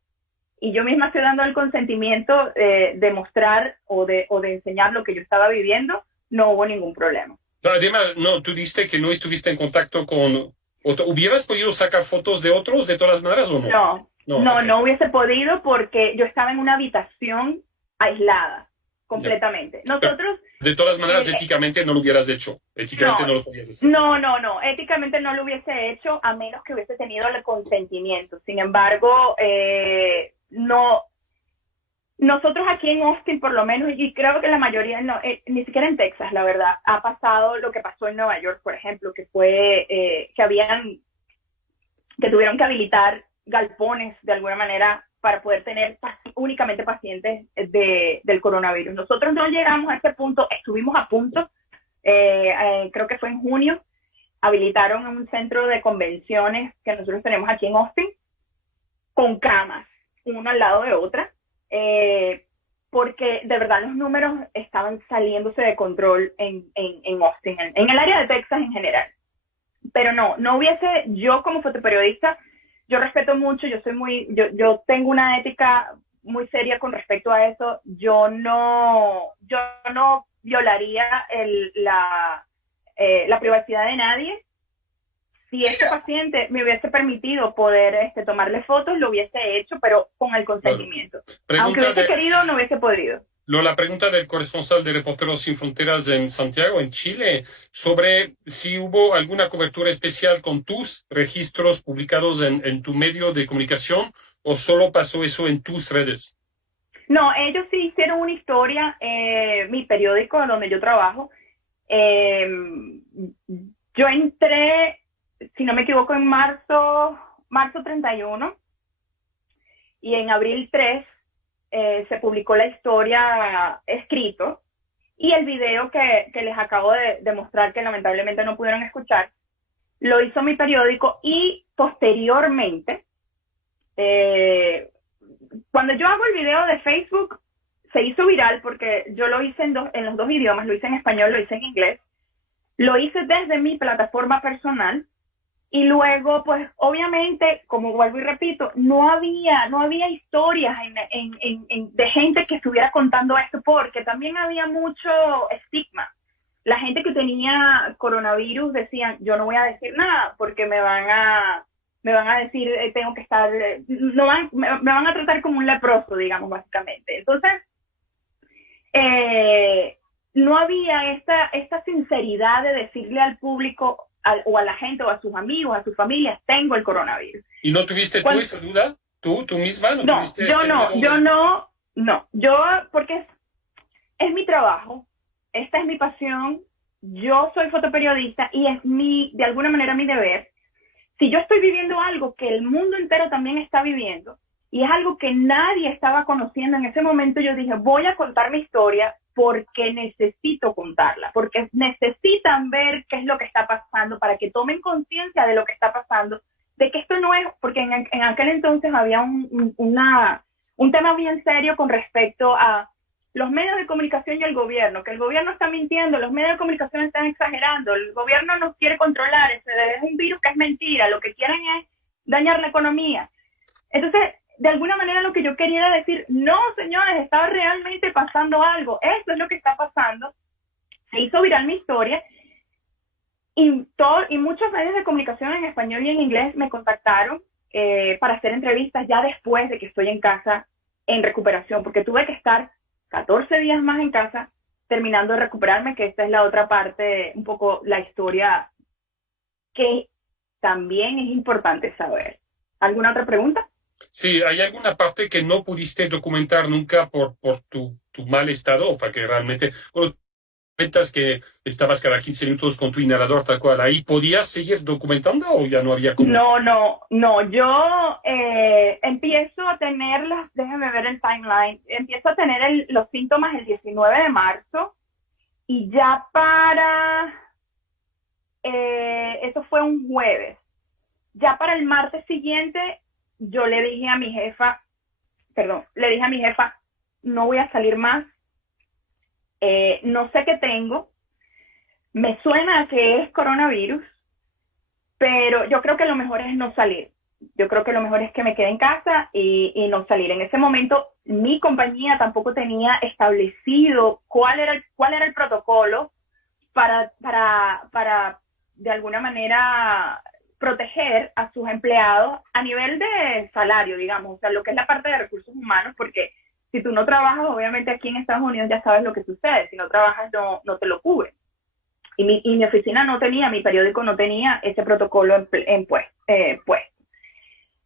y yo misma estoy dando el consentimiento de mostrar o de enseñar lo que yo estaba viviendo, no hubo ningún problema. Además, no, tú dijiste que no estuviste en contacto con... ¿Hubieras podido sacar fotos de otros de todas maneras o no? No hubiese podido porque yo estaba en una habitación aislada completamente. Nosotros... De todas maneras, éticamente no lo hubieras hecho. Éticamente no lo podías hacer. No. Éticamente no lo hubiese hecho a menos que hubiese tenido el consentimiento. Sin embargo, no... Nosotros aquí en Austin, por lo menos, y creo que la mayoría, ni siquiera en Texas, la verdad, ha pasado lo que pasó en Nueva York, por ejemplo, que fue que tuvieron que habilitar galpones de alguna manera para poder tener únicamente pacientes del coronavirus. Nosotros no llegamos a ese punto, estuvimos a punto, creo que fue en junio, habilitaron un centro de convenciones que nosotros tenemos aquí en Austin, con camas, una al lado de otra, porque de verdad los números estaban saliéndose de control en Austin, en el área de Texas en general. Pero no hubiese, yo como fotoperiodista, yo respeto mucho, yo tengo una ética muy seria con respecto a eso. Yo no violaría la privacidad de nadie. Si este paciente me hubiese permitido poder tomarle fotos, lo hubiese hecho, pero con el consentimiento. Aunque hubiese querido, no hubiese podido. La pregunta del corresponsal de Reporteros Sin Fronteras en Santiago, en Chile, sobre si hubo alguna cobertura especial con tus registros publicados en tu medio de comunicación o solo pasó eso en tus redes. No, ellos sí hicieron una historia, mi periódico donde yo trabajo. Yo entré, si no me equivoco, en marzo 31 y en abril 3 se publicó la historia escrito y el video que les acabo de mostrar, que lamentablemente no pudieron escuchar, lo hizo mi periódico. Y posteriormente, cuando yo hago el video de Facebook, se hizo viral porque yo lo hice en los dos idiomas, lo hice en español, lo hice en inglés, lo hice desde mi plataforma personal. Y luego, pues, obviamente, como vuelvo y repito, no había historias de gente que estuviera contando esto, porque también había mucho estigma. La gente que tenía coronavirus decían, yo no voy a decir nada porque me van a decir, tengo que estar, me van a tratar como un leproso, digamos, básicamente. Entonces, no había esta sinceridad de decirle al público, o a la gente, o a sus amigos, a sus familias, tengo el coronavirus. ¿Y no tuviste tú esa duda? ¿Tú misma? Yo porque es mi trabajo, esta es mi pasión, yo soy fotoperiodista y es de alguna manera mi deber. Si yo estoy viviendo algo que el mundo entero también está viviendo y es algo que nadie estaba conociendo en ese momento, yo dije, voy a contar mi historia porque necesito contarla, porque necesitan ver qué es lo que está pasando para que tomen conciencia de lo que está pasando, de que esto no es, porque en aquel entonces había un tema bien serio con respecto a los medios de comunicación y el gobierno, que el gobierno está mintiendo, los medios de comunicación están exagerando, el gobierno nos quiere controlar, es un virus que es mentira, lo que quieren es dañar la economía. Entonces, de alguna manera lo que yo quería era decir, no, señores, está realmente pasando algo, esto es lo que está pasando. Se hizo viral mi historia y muchos medios de comunicación en español y en inglés me contactaron para hacer entrevistas ya después de que estoy en casa en recuperación, porque tuve que estar 14 días más en casa terminando de recuperarme, que esta es la otra parte, un poco la historia que también es importante saber. ¿Alguna otra pregunta? Sí, ¿hay alguna parte que no pudiste documentar nunca por tu mal estado? O sea, que realmente, cuando comentas que estabas cada 15 minutos con tu inhalador tal cual, ¿ahí podías seguir documentando o ya no había como...? No, yo empiezo a tener déjame ver el timeline, empiezo a tener los síntomas el 19 de marzo y ya eso fue un jueves, ya para el martes siguiente yo le dije a mi jefa, no voy a salir más, no sé qué tengo, me suena a que es coronavirus, pero yo creo que lo mejor es no salir. Yo creo que lo mejor es que me quede en casa y no salir. En ese momento mi compañía tampoco tenía establecido cuál era el protocolo para de alguna manera proteger a sus empleados a nivel de salario, digamos, o sea, lo que es la parte de recursos humanos, porque si tú no trabajas, obviamente aquí en Estados Unidos ya sabes lo que sucede, si no trabajas no te lo cubren. Y mi oficina no tenía, mi periódico no tenía ese protocolo puesto.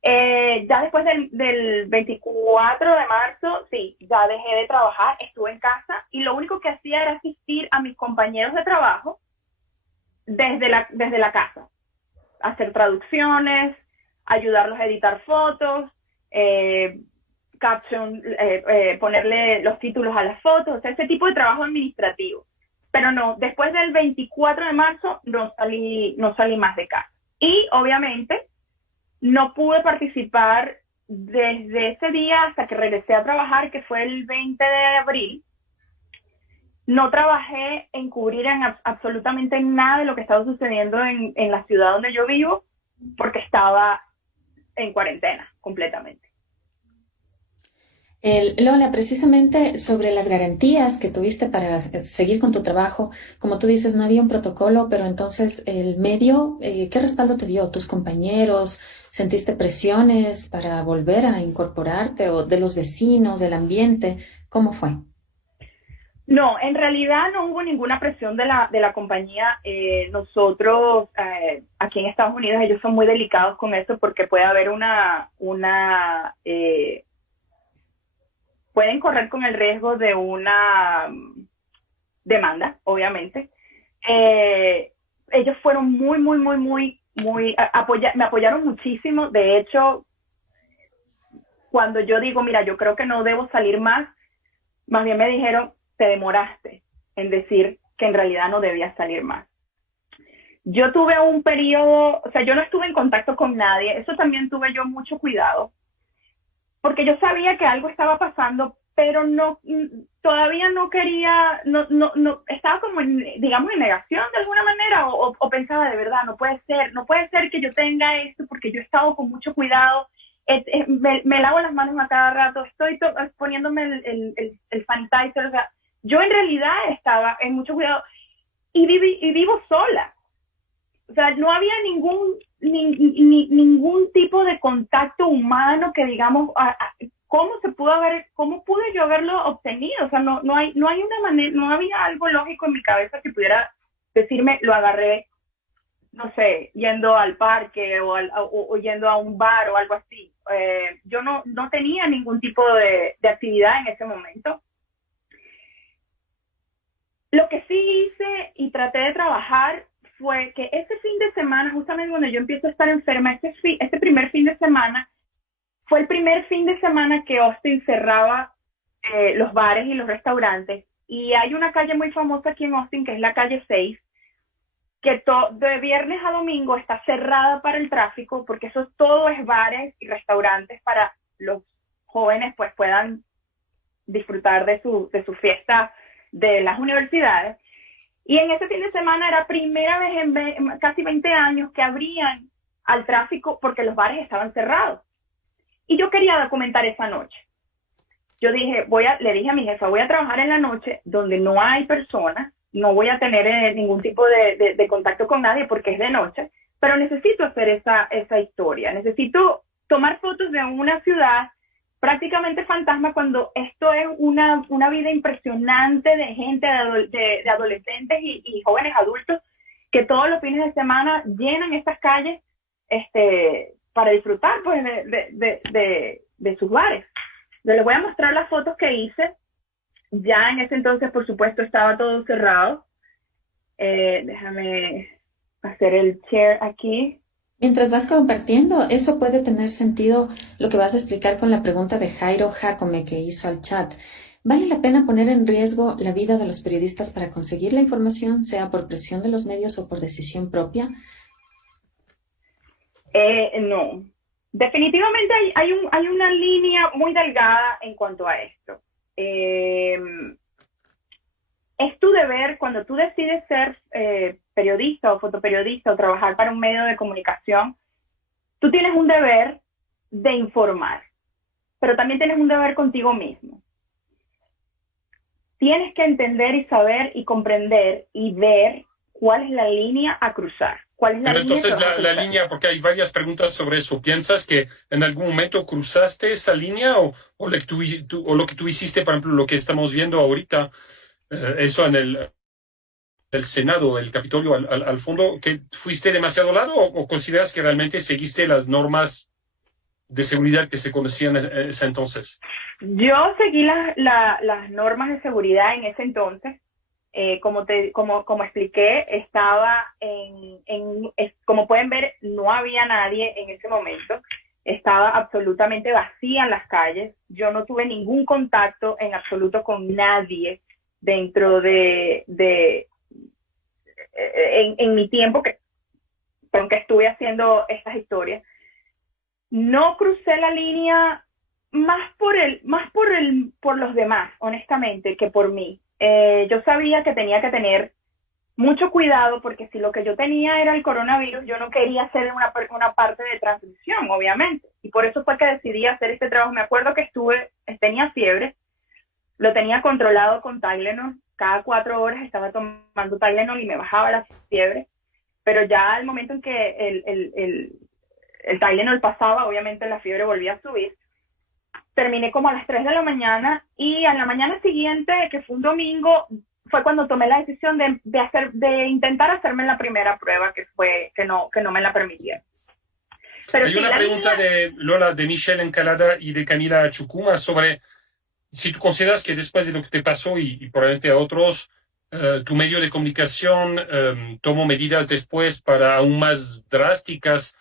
Ya después del 24 de marzo, sí, ya dejé de trabajar, estuve en casa y lo único que hacía era asistir a mis compañeros de trabajo desde la casa. Hacer traducciones, ayudarlos a editar fotos, caption, ponerle los títulos a las fotos, o sea, ese tipo de trabajo administrativo. Pero no, después del 24 de marzo no salí más de casa. Y obviamente no pude participar desde ese día hasta que regresé a trabajar, que fue el 20 de abril. No trabajé en cubrir absolutamente nada de lo que estaba sucediendo en la ciudad donde yo vivo, porque estaba en cuarentena completamente. Lola, precisamente sobre las garantías que tuviste para seguir con tu trabajo, como tú dices, no había un protocolo, pero entonces el medio, ¿qué respaldo te dio? ¿Tus compañeros? ¿Sentiste presiones para volver a incorporarte o de los vecinos, del ambiente? ¿Cómo fue? No, en realidad no hubo ninguna presión de la compañía. Nosotros, aquí en Estados Unidos, ellos son muy delicados con eso porque puede haber pueden correr con el riesgo de una demanda, obviamente. Ellos fueron me apoyaron muchísimo. De hecho, cuando yo digo, mira, yo creo que no debo salir más bien me dijeron, te demoraste en decir que en realidad no debías salir más. Yo tuve un periodo, o sea, yo no estuve en contacto con nadie, eso también tuve yo mucho cuidado, porque yo sabía que algo estaba pasando, pero todavía no quería, estaba como digamos en negación de alguna manera, o pensaba de verdad, no puede ser que yo tenga esto, porque yo he estado con mucho cuidado, me lavo las manos a cada rato, estoy poniéndome el sanitizer, o sea, yo en realidad estaba en mucho cuidado y vivo sola. O sea, no había ningún tipo de contacto humano que digamos, ¿cómo pude yo haberlo obtenido? O sea, no hay una manera, no había algo lógico en mi cabeza que pudiera decirme, lo agarré, no sé, yendo al parque o yendo a un bar o algo así. Yo no tenía ningún tipo de actividad en ese momento. Lo que sí hice y traté de trabajar fue que ese fin de semana, justamente cuando yo empiezo a estar enferma, este primer fin de semana, fue el primer fin de semana que Austin cerraba los bares y los restaurantes. Y hay una calle muy famosa aquí en Austin, que es la calle 6, que de viernes a domingo está cerrada para el tráfico, porque eso todo es bares y restaurantes para los jóvenes pues puedan disfrutar de su fiesta de las universidades. Y en ese fin de semana era primera vez en casi 20 años que abrían al tráfico porque los bares estaban cerrados. Y yo quería documentar esa noche. Yo dije, le dije a mi jefa, voy a trabajar en la noche donde no hay personas, no voy a tener ningún tipo de contacto con nadie porque es de noche, pero necesito hacer esa historia. Necesito tomar fotos de una ciudad prácticamente fantasma cuando esto es una vida impresionante de gente, de adolescentes y jóvenes adultos que todos los fines de semana llenan estas calles para disfrutar pues, de sus bares. Les voy a mostrar las fotos que hice. Ya en ese entonces, por supuesto, estaba todo cerrado. Déjame hacer el share aquí. Mientras vas compartiendo, eso puede tener sentido lo que vas a explicar con la pregunta de Jairo Jacome que hizo al chat. ¿Vale la pena poner en riesgo la vida de los periodistas para conseguir la información, sea por presión de los medios o por decisión propia? No. Definitivamente hay una línea muy delgada en cuanto a esto. Es tu deber cuando tú decides ser periodista o fotoperiodista o trabajar para un medio de comunicación, tú tienes un deber de informar, pero también tienes un deber contigo mismo. Tienes que entender y saber y comprender y ver cuál es la línea a cruzar. Pero entonces la línea, porque hay varias preguntas sobre eso. ¿Piensas que en algún momento cruzaste esa línea o lo que tú hiciste, por ejemplo, lo que estamos viendo ahorita, eso en el Senado, el Capitolio al fondo, que fuiste demasiado lado o consideras que realmente seguiste las normas de seguridad que se conocían en ese entonces? Yo seguí las normas de seguridad en ese entonces. Como expliqué, estaba como pueden ver, no había nadie en ese momento. Estaba absolutamente vacía en las calles. Yo no tuve ningún contacto en absoluto con nadie dentro en mi tiempo que estuve haciendo estas historias. No crucé la línea más por los demás, honestamente, que por mí. Yo sabía que tenía que tener mucho cuidado porque si lo que yo tenía era el coronavirus, yo no quería hacer una parte de transmisión, obviamente. Y por eso fue que decidí hacer este trabajo. Me acuerdo que tenía fiebre, lo tenía controlado con Tylenol. Cada 4 horas estaba tomando Tylenol y me bajaba la fiebre. Pero ya al momento en que el Tylenol pasaba, obviamente la fiebre volvía a subir. Terminé como a las 3 de la mañana y a la mañana siguiente, que fue un domingo, fue cuando tomé la decisión de intentar hacerme la primera prueba, que no me la permitieron. Pero hay una pregunta de Lola, de Michelle Encalada y de Camila Chucuma sobre si tú consideras que después de lo que te pasó y probablemente a otros, tu medio de comunicación tomó medidas después para aún más drásticas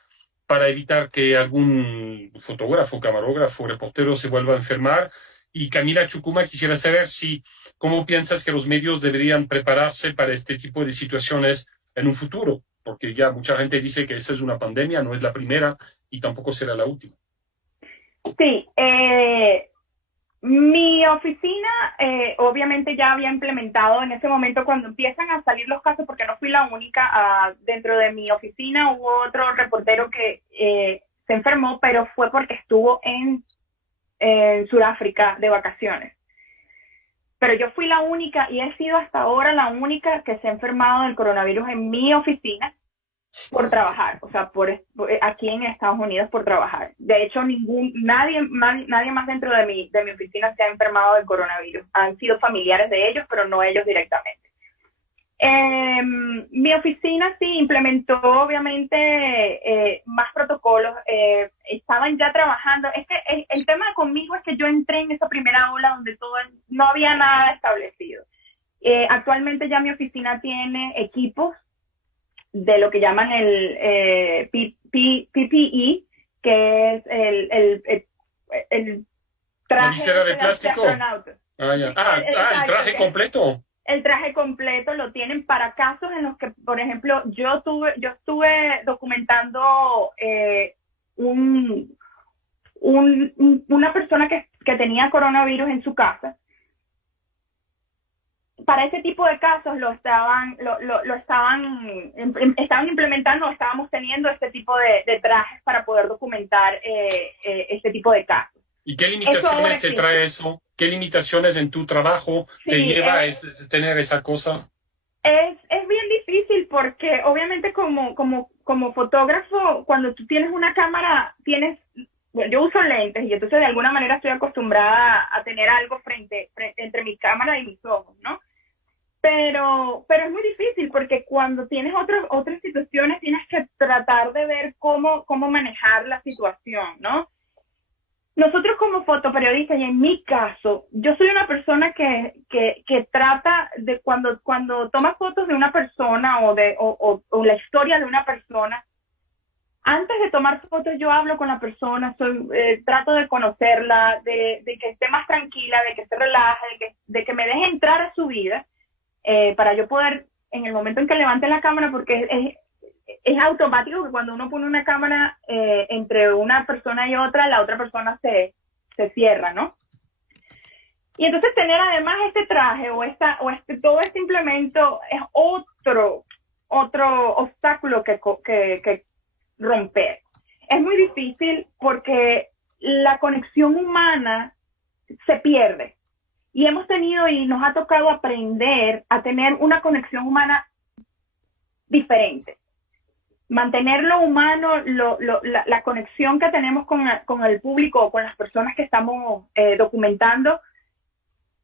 para evitar que algún fotógrafo, camarógrafo, reportero se vuelva a enfermar. Y Camila Chucuma, quisiera saber cómo piensas que los medios deberían prepararse para este tipo de situaciones en un futuro, porque ya mucha gente dice que esa es una pandemia, no es la primera y tampoco será la última. Sí, mi oficina obviamente ya había implementado en ese momento cuando empiezan a salir los casos, porque no fui la única, dentro de mi oficina hubo otro reportero que se enfermó, pero fue porque estuvo en Sudáfrica de vacaciones. Pero yo fui la única y he sido hasta ahora la única que se ha enfermado del coronavirus en mi oficina por trabajar, o sea, aquí en Estados Unidos por trabajar. De hecho, nadie más dentro de mi oficina se ha enfermado del coronavirus. Han sido familiares de ellos, pero no ellos directamente. Mi oficina sí implementó, obviamente, más protocolos. Estaban ya trabajando. Es que el tema conmigo es que yo entré en esa primera ola donde no había nada establecido. Actualmente ya mi oficina tiene equipos de lo que llaman el PPE, que es el traje ¿La visera de plástico? astronauta. El traje completo. El traje completo lo tienen para casos en los que, por ejemplo, yo estuve documentando una persona que tenía coronavirus en su casa. Para ese tipo de casos estaban implementando, estábamos teniendo este tipo de trajes para poder documentar este tipo de casos. ¿Y qué limitaciones te trae eso? ¿Qué limitaciones en tu trabajo te lleva a tener esa cosa? Es bien difícil porque obviamente como fotógrafo, cuando tú tienes una cámara, yo uso lentes y entonces de alguna manera estoy acostumbrada a tener algo entre mi cámara y mis ojos, ¿no? Pero es muy difícil porque cuando tienes otras situaciones tienes que tratar de ver cómo manejar la situación, ¿no? Nosotros como fotoperiodistas, y en mi caso, yo soy una persona que trata de cuando toma fotos de una persona o la historia de una persona, antes de tomar fotos yo hablo con la persona, trato de conocerla, de que esté más tranquila, de que se relaje, de que me deje entrar a su vida, para yo poder, en el momento en que levante la cámara, porque es automático que cuando uno pone una cámara entre una persona y otra, la otra persona se cierra, ¿no? Y entonces tener además este traje todo este implemento es otro obstáculo que romper. Es muy difícil porque la conexión humana se pierde. Y hemos tenido y nos ha tocado aprender a tener una conexión humana diferente. Mantener lo humano, la conexión que tenemos con el público o con las personas que estamos documentando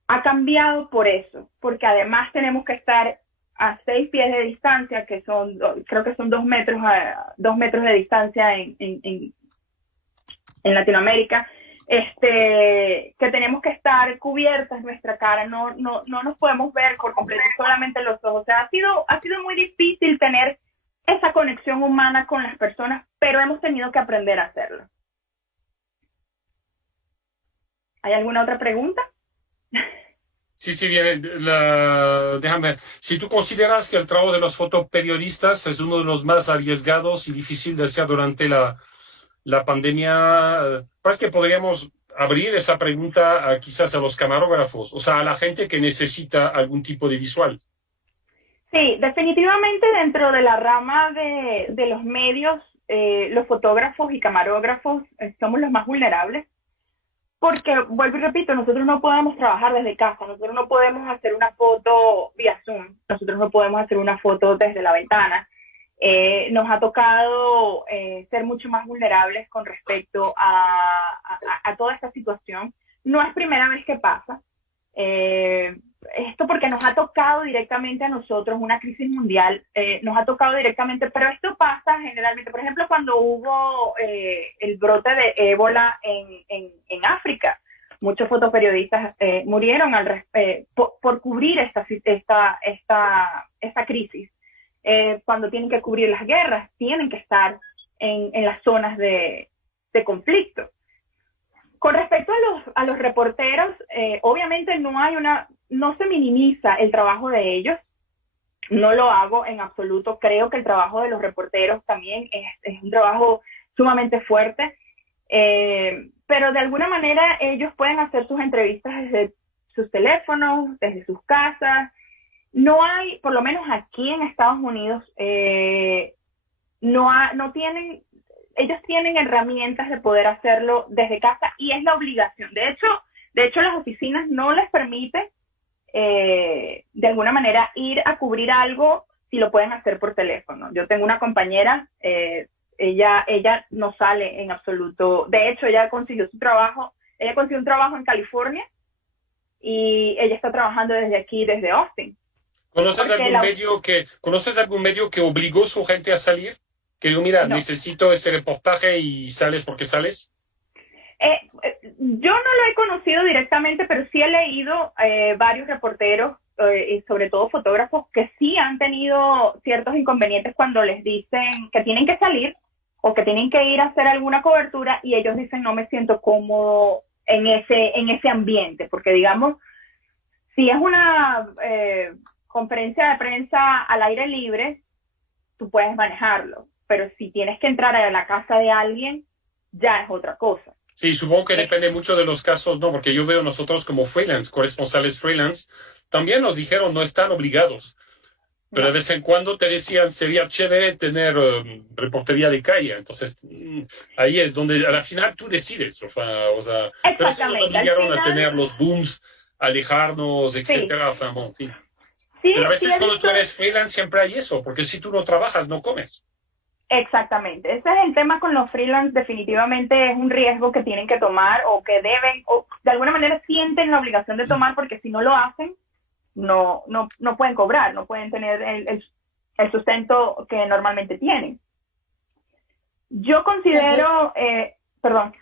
ha cambiado por eso, porque además tenemos que estar a 6 pies de distancia, que creo que son 2 metros de distancia en Latinoamérica, que tenemos que estar cubiertas nuestra cara, no nos podemos ver por completo, solamente los ojos. O sea, ha sido muy difícil tener esa conexión humana con las personas, pero hemos tenido que aprender a hacerlo. ¿Hay alguna otra pregunta? Sí, bien. Déjame ver. Si tú consideras que el trabajo de los fotoperiodistas es uno de los más arriesgados y difícil de hacer durante la pandemia, parece que podríamos abrir esa pregunta quizás a los camarógrafos, o sea, a la gente que necesita algún tipo de visual. Sí, definitivamente dentro de la rama de los medios, los fotógrafos y camarógrafos somos los más vulnerables, porque, vuelvo y repito, nosotros no podemos trabajar desde casa, nosotros no podemos hacer una foto vía Zoom, nosotros no podemos hacer una foto desde la ventana. Nos ha tocado ser mucho más vulnerables con respecto a toda esta situación. No es primera vez que pasa. Esto porque nos ha tocado directamente a nosotros una crisis mundial, nos ha tocado directamente, pero esto pasa generalmente, por ejemplo, cuando hubo el brote de ébola en África, muchos fotoperiodistas murieron por cubrir esta crisis. Cuando tienen que cubrir las guerras, tienen que estar en las zonas de conflicto. Con respecto a los reporteros, obviamente no se minimiza el trabajo de ellos, no lo hago en absoluto, creo que el trabajo de los reporteros también es un trabajo sumamente fuerte, pero de alguna manera ellos pueden hacer sus entrevistas desde sus teléfonos, desde sus casas. No hay, por lo menos aquí en Estados Unidos, ellos tienen herramientas de poder hacerlo desde casa y es la obligación. De hecho las oficinas no les permiten de alguna manera ir a cubrir algo si lo pueden hacer por teléfono. Yo tengo una compañera, ella no sale en absoluto. De hecho, ella consiguió un trabajo en California y ella está trabajando desde aquí, desde Austin. ¿Conoces algún medio que obligó a su gente a salir? Que digo, mira, no, necesito ese reportaje y sales porque sales. Yo no lo he conocido directamente, pero sí he leído varios reporteros y sobre todo fotógrafos que sí han tenido ciertos inconvenientes cuando les dicen que tienen que salir o que tienen que ir a hacer alguna cobertura y ellos dicen no me siento cómodo en ese ambiente, porque digamos, si es una conferencia de prensa al aire libre, tú puedes manejarlo, pero si tienes que entrar a la casa de alguien, ya es otra cosa. Sí, supongo que depende mucho de los casos, ¿no? Porque yo veo nosotros como freelance, corresponsales freelance, también nos dijeron no están obligados, pero de vez en cuando te decían sería chévere tener reportería de calle, entonces ahí es donde a la final tú decides, o sea, pero sí nos obligaron a tener los booms, alejarnos, etcétera, Sí. bueno, en fin. Sí, Pero a veces sí, cuando tú eres freelance siempre hay eso, porque si tú no trabajas, no comes. exactamente. Ese es el tema con los freelance. Definitivamente es un riesgo que tienen que tomar o que deben, o de alguna manera sienten la obligación de tomar, porque si no lo hacen, no pueden cobrar, no pueden tener el sustento que normalmente tienen. Yo considero, perdón.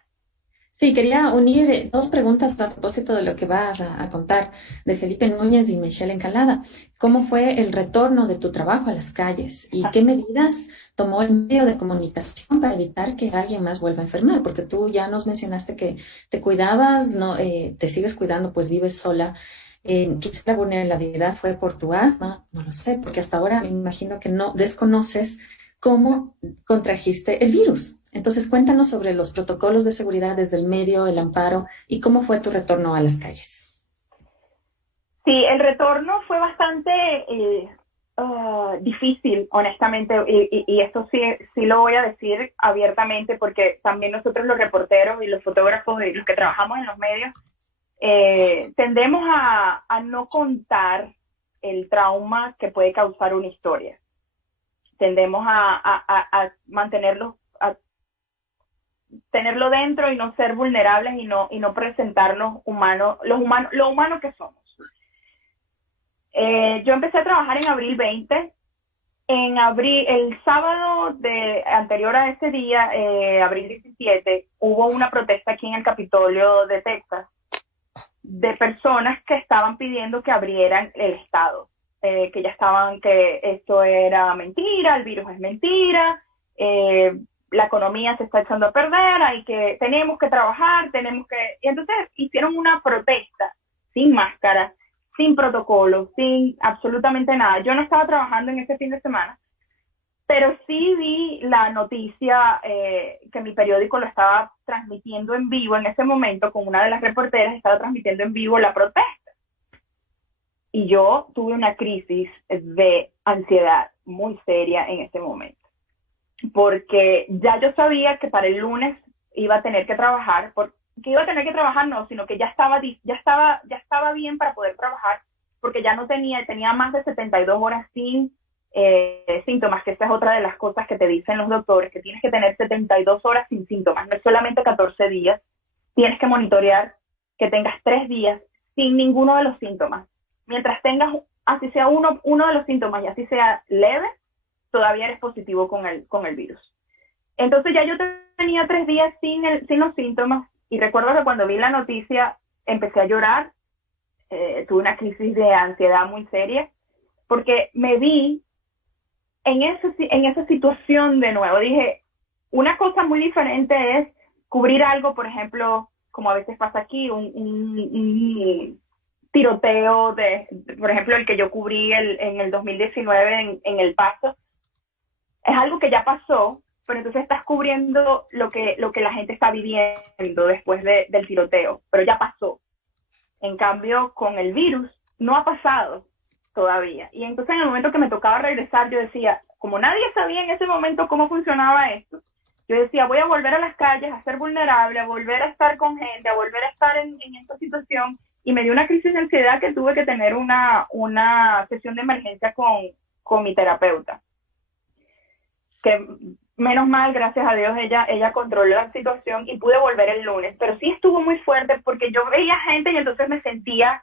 Sí, quería unir dos preguntas a propósito de lo que vas a contar de Felipe Núñez y Michelle Encalada. ¿Cómo fue el retorno de tu trabajo a las calles y qué medidas tomó el medio de comunicación para evitar que alguien más vuelva a enfermar? Porque tú ya nos mencionaste que te cuidabas, no, te sigues cuidando, pues vives sola. Quizá la vulnerabilidad fue por tu asma, no lo sé, porque hasta ahora me imagino que no desconoces cómo contrajiste el virus. Entonces, cuéntanos sobre los protocolos de seguridad desde el medio, el amparo y cómo fue tu retorno a las calles. Sí, el retorno fue bastante difícil, honestamente, y esto sí lo voy a decir abiertamente, porque también nosotros los reporteros y los fotógrafos y los que trabajamos en los medios tendemos a no contar el trauma que puede causar una historia. Tendemos a mantenerlo, a tenerlo dentro y no ser vulnerables y no presentarnos lo humanos que somos. Yo empecé a trabajar en abril 20. En abril, el sábado anterior a ese día, abril 17, hubo una protesta aquí en el Capitolio de Texas de personas que estaban pidiendo que abrieran el estado. Que ya estaban que esto era mentira, el virus es mentira, la economía se está echando a perder, que tenemos que trabajar, y entonces hicieron una protesta sin máscara, sin protocolo, sin absolutamente nada. Yo no estaba trabajando en ese fin de semana, pero sí vi la noticia que mi periódico lo estaba transmitiendo en vivo en ese momento, con una de las reporteras estaba transmitiendo en vivo la protesta. Y yo tuve una crisis de ansiedad muy seria en ese momento, porque ya yo sabía que para el lunes iba a tener que trabajar, no, sino que ya estaba bien para poder trabajar, porque ya no tenía más de 72 horas sin síntomas, que esa es otra de las cosas que te dicen los doctores, que tienes que tener 72 horas sin síntomas, no es solamente 14 días, tienes que monitorear que tengas 3 días sin ninguno de los síntomas. Mientras tengas, así sea uno de los síntomas y así sea leve, todavía eres positivo con el virus. Entonces ya yo tenía 3 días sin los síntomas, y recuerdo que cuando vi la noticia empecé a llorar, tuve una crisis de ansiedad muy seria, porque me vi en esa situación de nuevo. Dije, una cosa muy diferente es cubrir algo, por ejemplo, como a veces pasa aquí, un tiroteo, por ejemplo, el que yo cubrí en el 2019 en El Paso. Es algo que ya pasó, pero entonces estás cubriendo lo que la gente está viviendo después del tiroteo, pero ya pasó. En cambio, con el virus no ha pasado todavía. Y entonces en el momento que me tocaba regresar, yo decía, como nadie sabía en ese momento cómo funcionaba esto, yo decía, voy a volver a las calles, a ser vulnerable, a volver a estar con gente, a volver a estar en esta situación. Y me dio una crisis de ansiedad que tuve que tener una sesión de emergencia con mi terapeuta. Que menos mal, gracias a Dios, ella controló la situación y pude volver el lunes. Pero sí estuvo muy fuerte porque yo veía gente y entonces me sentía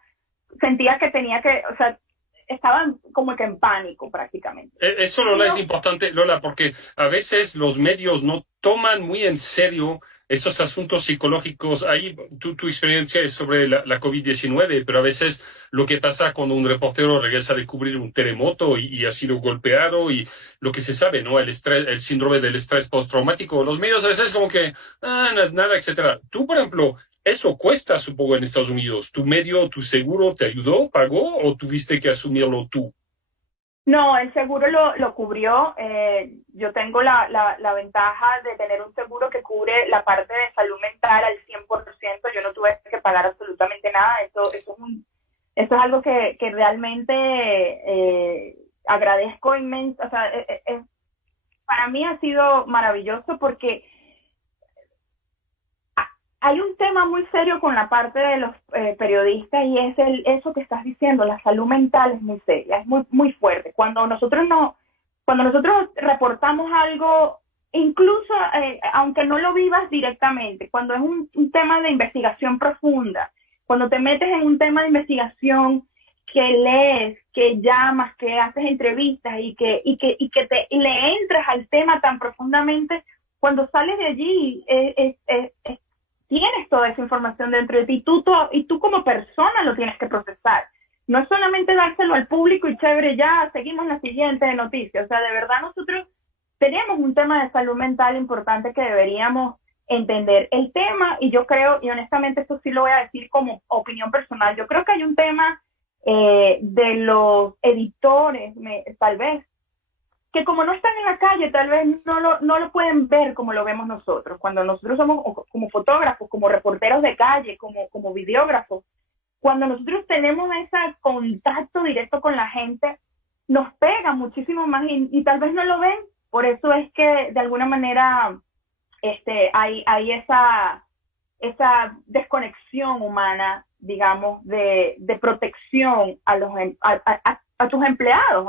que tenía que, o sea, estaban como que en pánico prácticamente. Eso, Lola, es importante, Lola, porque a veces los medios no toman muy en serio esos asuntos psicológicos, ahí tu experiencia es sobre la COVID-19, pero a veces lo que pasa cuando un reportero regresa de cubrir un terremoto y ha sido golpeado y lo que se sabe, ¿no? El estrés, el síndrome del estrés postraumático, los medios a veces como que, no es nada, etcétera. Tú, por ejemplo, eso cuesta, supongo, en Estados Unidos. ¿Tu medio, tu seguro te ayudó, pagó o tuviste que asumirlo tú? No, el seguro lo cubrió. Yo tengo la ventaja de tener un seguro que cubre la parte de salud mental al 100%. Yo no tuve que pagar absolutamente nada. Eso es algo que realmente agradezco inmenso. O sea, para mí ha sido maravilloso porque hay un tema muy serio con la parte de los periodistas y es eso que estás diciendo, la salud mental es muy seria, es muy, muy fuerte. Cuando nosotros reportamos algo, incluso aunque no lo vivas directamente, cuando es un tema de investigación profunda, cuando te metes en un tema de investigación que lees, que llamas, que haces entrevistas y que le entras al tema tan profundamente, cuando sales de allí tienes toda esa información dentro de ti y tú como persona lo tienes que procesar. No es solamente dárselo al público y chévere, ya seguimos la siguiente noticia. O sea, de verdad nosotros tenemos un tema de salud mental importante que deberíamos entender. El tema, y yo creo, y honestamente esto sí lo voy a decir como opinión personal, yo creo que hay un tema de los editores, tal vez, que como no están en la calle, tal vez no lo pueden ver como lo vemos nosotros. Cuando nosotros somos como fotógrafos, como reporteros de calle, como videógrafos, cuando nosotros tenemos ese contacto directo con la gente, nos pega muchísimo más y tal vez no lo ven. Por eso es que de alguna manera hay esa desconexión humana, digamos, de protección a tus empleados,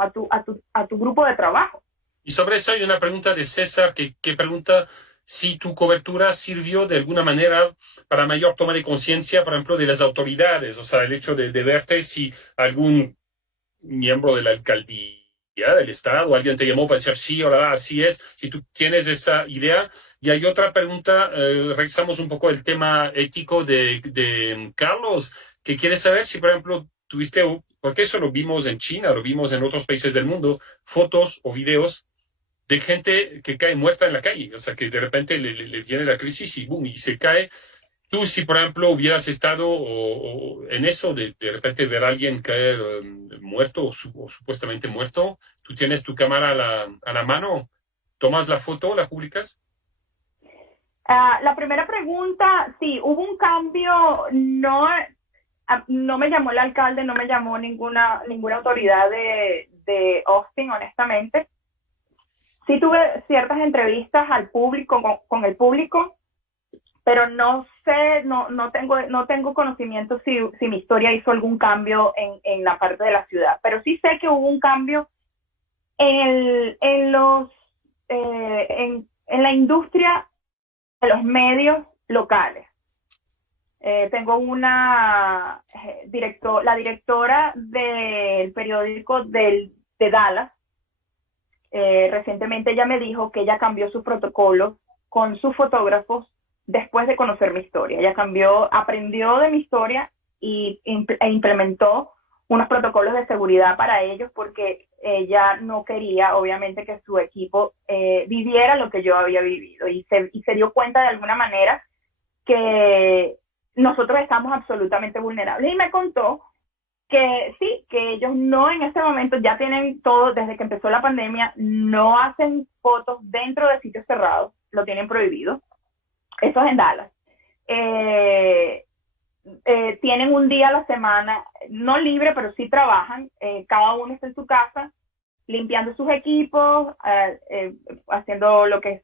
a tu grupo de trabajo. Y sobre eso hay una pregunta de César que pregunta si tu cobertura sirvió de alguna manera para mayor toma de conciencia, por ejemplo, de las autoridades, o sea, el hecho de verte si algún miembro de la alcaldía del Estado, alguien te llamó para decir sí, ahora así es, si tú tienes esa idea. Y hay otra pregunta, revisamos un poco el tema ético de Carlos, que quiere saber si, por ejemplo, tuviste, porque eso lo vimos en China, lo vimos en otros países del mundo, fotos o videos de gente que cae muerta en la calle, o sea, que de repente le viene la crisis y boom, y se cae. Tú, si por ejemplo hubieras estado en eso, de repente ver a alguien caer muerto o supuestamente muerto, tú tienes tu cámara a la mano, tomas la foto, la publicas. La primera pregunta, sí, hubo un cambio, no me llamó el alcalde, no me llamó ninguna autoridad de Austin, honestamente. Sí tuve ciertas entrevistas al público, con el público, pero no sé, no tengo conocimiento si mi historia hizo algún cambio en la parte de la ciudad, pero sí sé que hubo un cambio en la industria de los medios locales. Tengo la directora del periódico de Dallas. Recientemente ella me dijo que ella cambió su protocolo con sus fotógrafos después de conocer mi historia. Ella aprendió de mi historia e implementó unos protocolos de seguridad para ellos porque ella no quería, obviamente, que su equipo viviera lo que yo había vivido y se dio cuenta de alguna manera que nosotros estamos absolutamente vulnerables. Y me contó que sí, que ellos no en este momento ya tienen todo, desde que empezó la pandemia, no hacen fotos dentro de sitios cerrados, lo tienen prohibido. Eso es en Dallas. Tienen un día a la semana, no libre, pero sí trabajan, cada uno está en su casa, limpiando sus equipos, haciendo lo que es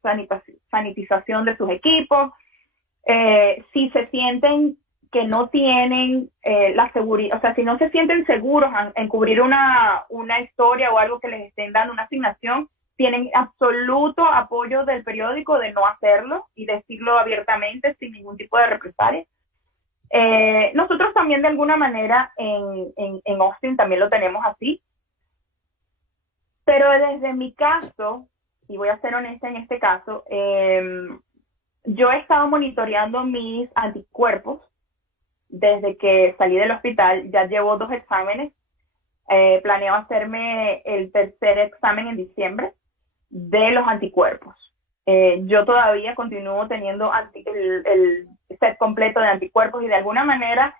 sanitización de sus equipos. Si se sienten que no tienen la seguridad, o sea, si no se sienten seguros en cubrir una historia o algo que les estén dando una asignación, tienen absoluto apoyo del periódico de no hacerlo y decirlo abiertamente sin ningún tipo de represalia. Nosotros también de alguna manera en Austin también lo tenemos así, pero desde mi caso, y voy a ser honesta en este caso, yo he estado monitoreando mis anticuerpos desde que salí del hospital. Ya llevo 2 exámenes. Planeo hacerme el tercer examen en diciembre de los anticuerpos. Yo todavía continúo teniendo el set completo de anticuerpos y de alguna manera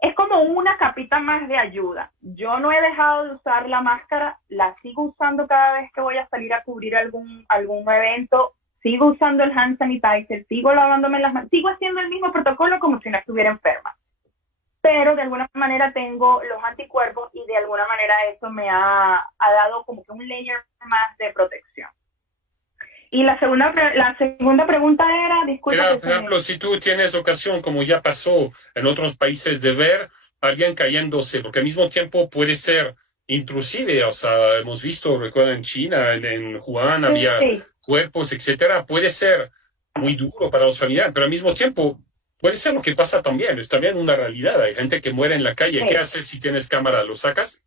es como una capita más de ayuda. Yo no he dejado de usar la máscara, la sigo usando cada vez que voy a salir a cubrir algún evento, sigo usando el hand sanitizer, sigo lavándome las manos, sigo haciendo el mismo protocolo como si no estuviera enferma. Pero de alguna manera tengo los anticuerpos y de alguna manera eso me ha dado como que un layer más de protección. Y la segunda pregunta era, disculpa. Por ejemplo, si tú tienes ocasión, como ya pasó en otros países, de ver a alguien cayéndose, porque al mismo tiempo puede ser intrusive, o sea, hemos visto, recuerdo en China, en Wuhan, había cuerpos, etcétera, puede ser muy duro para los familiares, pero al mismo tiempo puede ser lo que pasa también, es también una realidad, hay gente que muere en la calle, ¿qué haces si tienes cámara? ¿Lo sacas?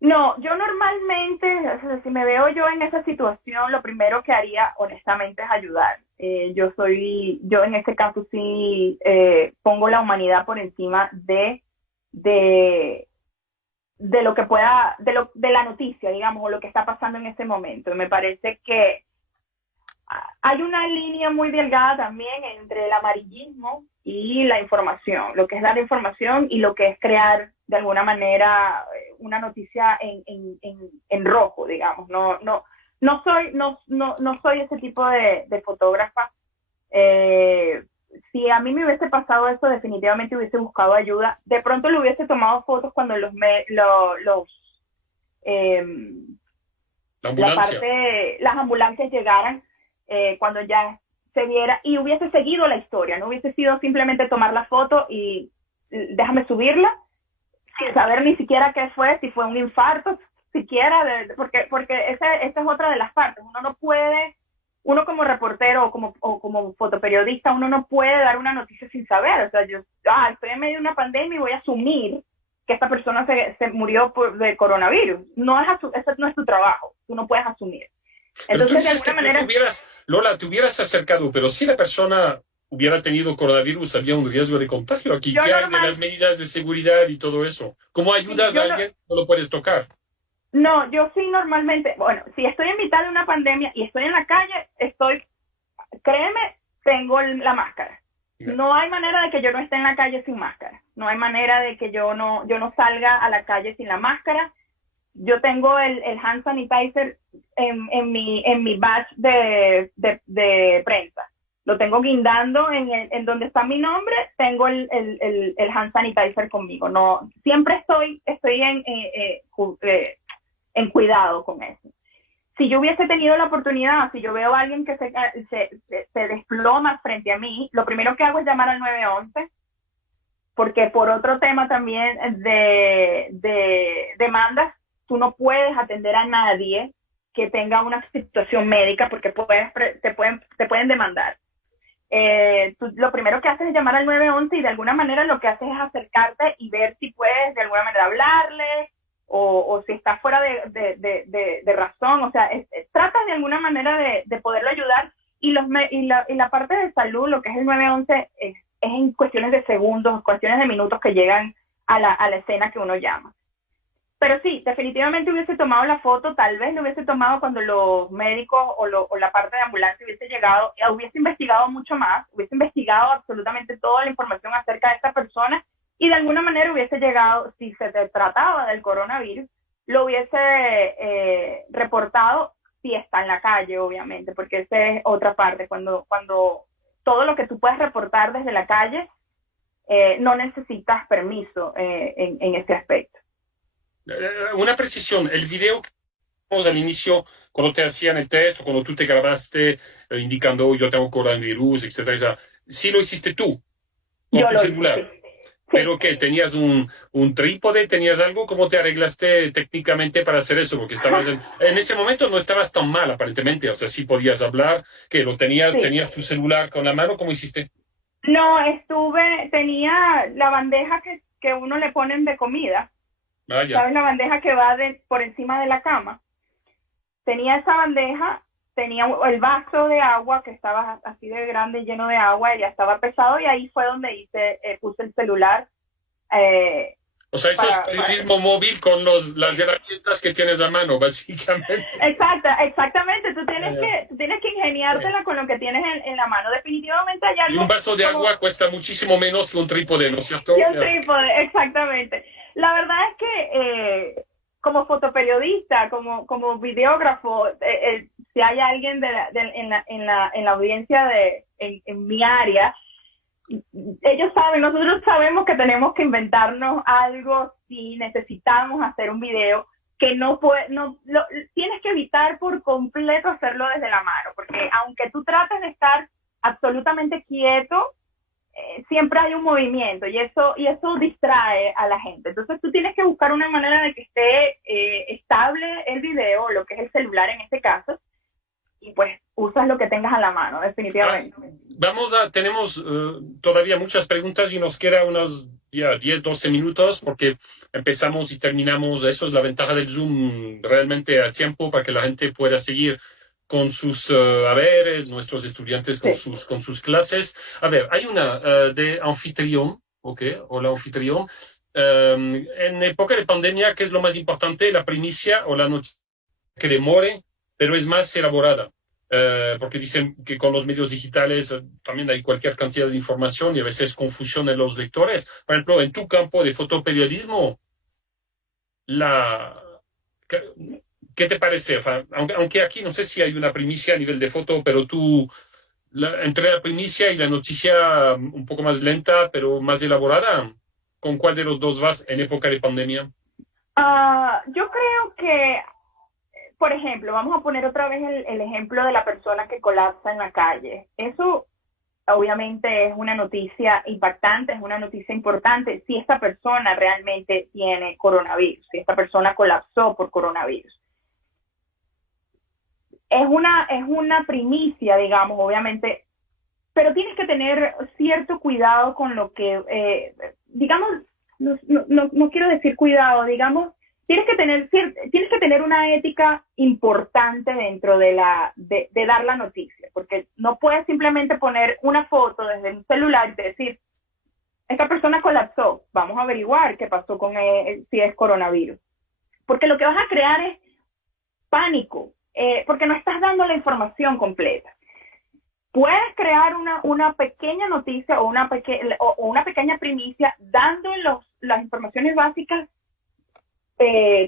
No, yo normalmente, o sea, si me veo yo en esa situación, lo primero que haría, honestamente, es ayudar. Yo en este caso sí pongo la humanidad por encima de lo que pueda, de la noticia, digamos, o lo que está pasando en ese momento. Y me parece que hay una línea muy delgada también entre el amarillismo y la información, lo que es dar información y lo que es crear de alguna manera una noticia en rojo, digamos. No soy ese tipo de fotógrafa. Si a mí me hubiese pasado eso, definitivamente hubiese buscado ayuda. De pronto le hubiese tomado fotos cuando las ambulancias llegaran, cuando ya se viera, y hubiese seguido la historia, no hubiese sido simplemente tomar la foto y déjame subirla, sin saber ni siquiera qué fue, si fue un infarto, siquiera, porque esa es otra de las partes. Uno no puede, uno como reportero o como fotoperiodista, uno no puede dar una noticia sin saber. O sea, yo estoy en medio de una pandemia y voy a asumir que esta persona se murió de coronavirus. Ese no es tu trabajo, tú no puedes asumir. Entonces, de alguna manera... Lola, te hubieras acercado, pero si la persona hubiera tenido coronavirus, había un riesgo de contagio aquí. ¿Qué hay de las medidas de seguridad y todo eso? ¿Cómo ayudas a alguien? No lo puedes tocar. No, yo sí normalmente, bueno, si estoy en mitad de una pandemia y estoy en la calle, créeme, tengo la máscara. No hay manera de que yo no esté en la calle sin máscara. No hay manera de que yo no salga a la calle sin la máscara. Yo tengo el hand sanitizer en mi badge de prensa. Lo tengo guindando en donde está mi nombre, tengo el hand sanitizer conmigo. No, siempre estoy en cuidado con eso. Si yo hubiese tenido la oportunidad, si yo veo a alguien que se desploma frente a mí, lo primero que hago es llamar al 911, porque por otro tema también de demandas, tú no puedes atender a nadie que tenga una situación médica porque te pueden demandar. Lo primero que haces es llamar al 911 y de alguna manera lo que haces es acercarte y ver si puedes de alguna manera hablarle o si está fuera de razón. O sea, tratas de alguna manera de poderlo ayudar y la parte de salud, lo que es el 911, es en cuestiones de segundos, cuestiones de minutos que llegan a la escena que uno llama. Pero sí, definitivamente hubiese tomado la foto, tal vez lo hubiese tomado cuando los médicos o la parte de ambulancia hubiese llegado, hubiese investigado mucho más, hubiese investigado absolutamente toda la información acerca de esta persona y de alguna manera hubiese llegado, si se trataba del coronavirus, lo hubiese reportado si está en la calle, obviamente, porque esa es otra parte, cuando todo lo que tú puedes reportar desde la calle, no necesitas permiso en ese aspecto. Una precisión, el video que vimos al inicio, cuando te hacían el test o cuando tú te grabaste indicando yo tengo coronavirus, etcétera, sí lo hiciste tú, con tu celular. Sí. ¿Pero qué? ¿Tenías un trípode? ¿Tenías algo? ¿Cómo te arreglaste técnicamente para hacer eso? Porque estabas en ese momento no estabas tan mal, aparentemente. O sea, sí podías hablar, que lo tenías, tenías tu celular con la mano, ¿cómo hiciste? No, tenía la bandeja que uno le ponen de comida. ¿Sabes? La bandeja que va por encima de la cama. Tenía esa bandeja tenía el vaso de agua que estaba así de grande, lleno de agua, y ya estaba pesado, y ahí fue donde puse el celular. O sea, eso es periodismo móvil con las herramientas que tienes a mano, básicamente. Exactamente. Tú tienes que ingeniártela con lo que tienes en la mano. Definitivamente hay algo. Y un vaso de agua cuesta muchísimo menos que un trípode, ¿no es cierto? Y un trípode, exactamente. La verdad es que como fotoperiodista, como videógrafo, si hay alguien en la audiencia en mi área, ellos saben, nosotros sabemos que tenemos que inventarnos algo si necesitamos hacer un video, que tienes que evitar por completo hacerlo desde la mano, porque aunque tú trates de estar absolutamente quieto, siempre hay un movimiento y eso distrae a la gente. Entonces tú tienes que buscar una manera de que esté estable el video, lo que es el celular en este caso, y pues usas lo que tengas a la mano, definitivamente. Tenemos todavía muchas preguntas y nos queda unos 10, 12 minutos porque empezamos y terminamos. Eso es la ventaja del Zoom, realmente a tiempo para que la gente pueda seguir con sus haberes, nuestros estudiantes con sus clases. A ver, hay una de anfitrión, ¿ok? Hola, anfitrión. En época de pandemia, ¿qué es lo más importante? ¿La primicia o la noticia que demore, pero es más elaborada? Porque dicen que con los medios digitales también hay cualquier cantidad de información y a veces confusión en los lectores. Por ejemplo, en tu campo de fotoperiodismo, ¿qué te parece? Aunque aquí no sé si hay una primicia a nivel de foto, pero entre la primicia y la noticia un poco más lenta, pero más elaborada, ¿con cuál de los dos vas en época de pandemia? Yo creo que, por ejemplo, vamos a poner otra vez el ejemplo de la persona que colapsa en la calle. Eso obviamente es una noticia impactante, es una noticia importante si esta persona realmente tiene coronavirus, si esta persona colapsó por coronavirus. Es una primicia, digamos, obviamente, pero tienes que tener cierto cuidado con lo que, digamos, no quiero decir cuidado, digamos, tienes que tener una ética importante dentro de dar la noticia, porque no puedes simplemente poner una foto desde un celular y decir, esta persona colapsó, vamos a averiguar qué pasó con él, si es coronavirus. Porque lo que vas a crear es pánico, porque no estás dando la información completa. Puedes crear una pequeña noticia o una pequeña primicia dando las informaciones básicas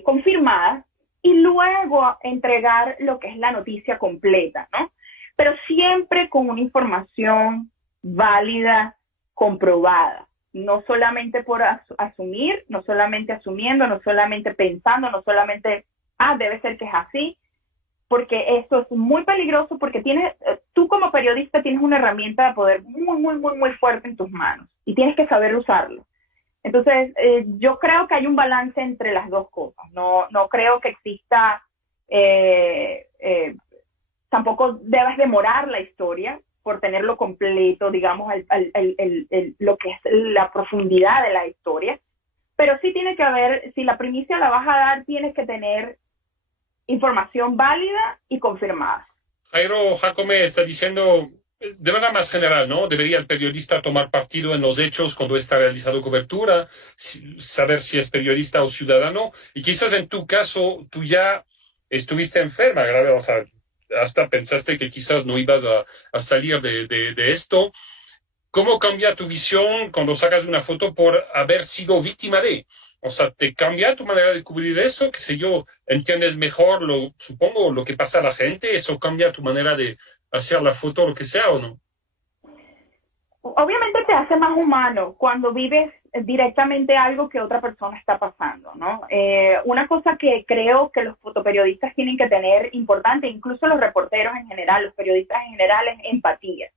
confirmadas y luego entregar lo que es la noticia completa, ¿no? Pero siempre con una información válida, comprobada, no solamente por asumir, no solamente asumiendo, no solamente pensando, no solamente, debe ser que es así, porque eso es muy peligroso, porque tú como periodista tienes una herramienta de poder muy, muy, muy, muy fuerte en tus manos y tienes que saber usarlo. Entonces, yo creo que hay un balance entre las dos cosas. No creo que exista, tampoco debes demorar la historia por tenerlo completo, digamos, lo que es la profundidad de la historia. Pero sí tiene que haber, si la primicia la vas a dar, tienes que tener información válida y confirmada. Jairo Jacome está diciendo, de manera más general, ¿no? Debería el periodista tomar partido en los hechos cuando está realizando cobertura, saber si es periodista o ciudadano. Y quizás en tu caso, tú ya estuviste enferma, grave, o sea, hasta pensaste que quizás no ibas a salir de esto. ¿Cómo cambia tu visión cuando sacas una foto por haber sido víctima de? O sea, ¿te cambia tu manera de cubrir eso? ¿Qué sé yo? ¿Entiendes mejor, supongo, lo que pasa a la gente? ¿Eso cambia tu manera de hacer la foto o lo que sea o no? Obviamente te hace más humano cuando vives directamente algo que otra persona está pasando, ¿no? Una cosa que creo que los fotoperiodistas tienen que tener importante, incluso los reporteros en general, los periodistas en general, es empatía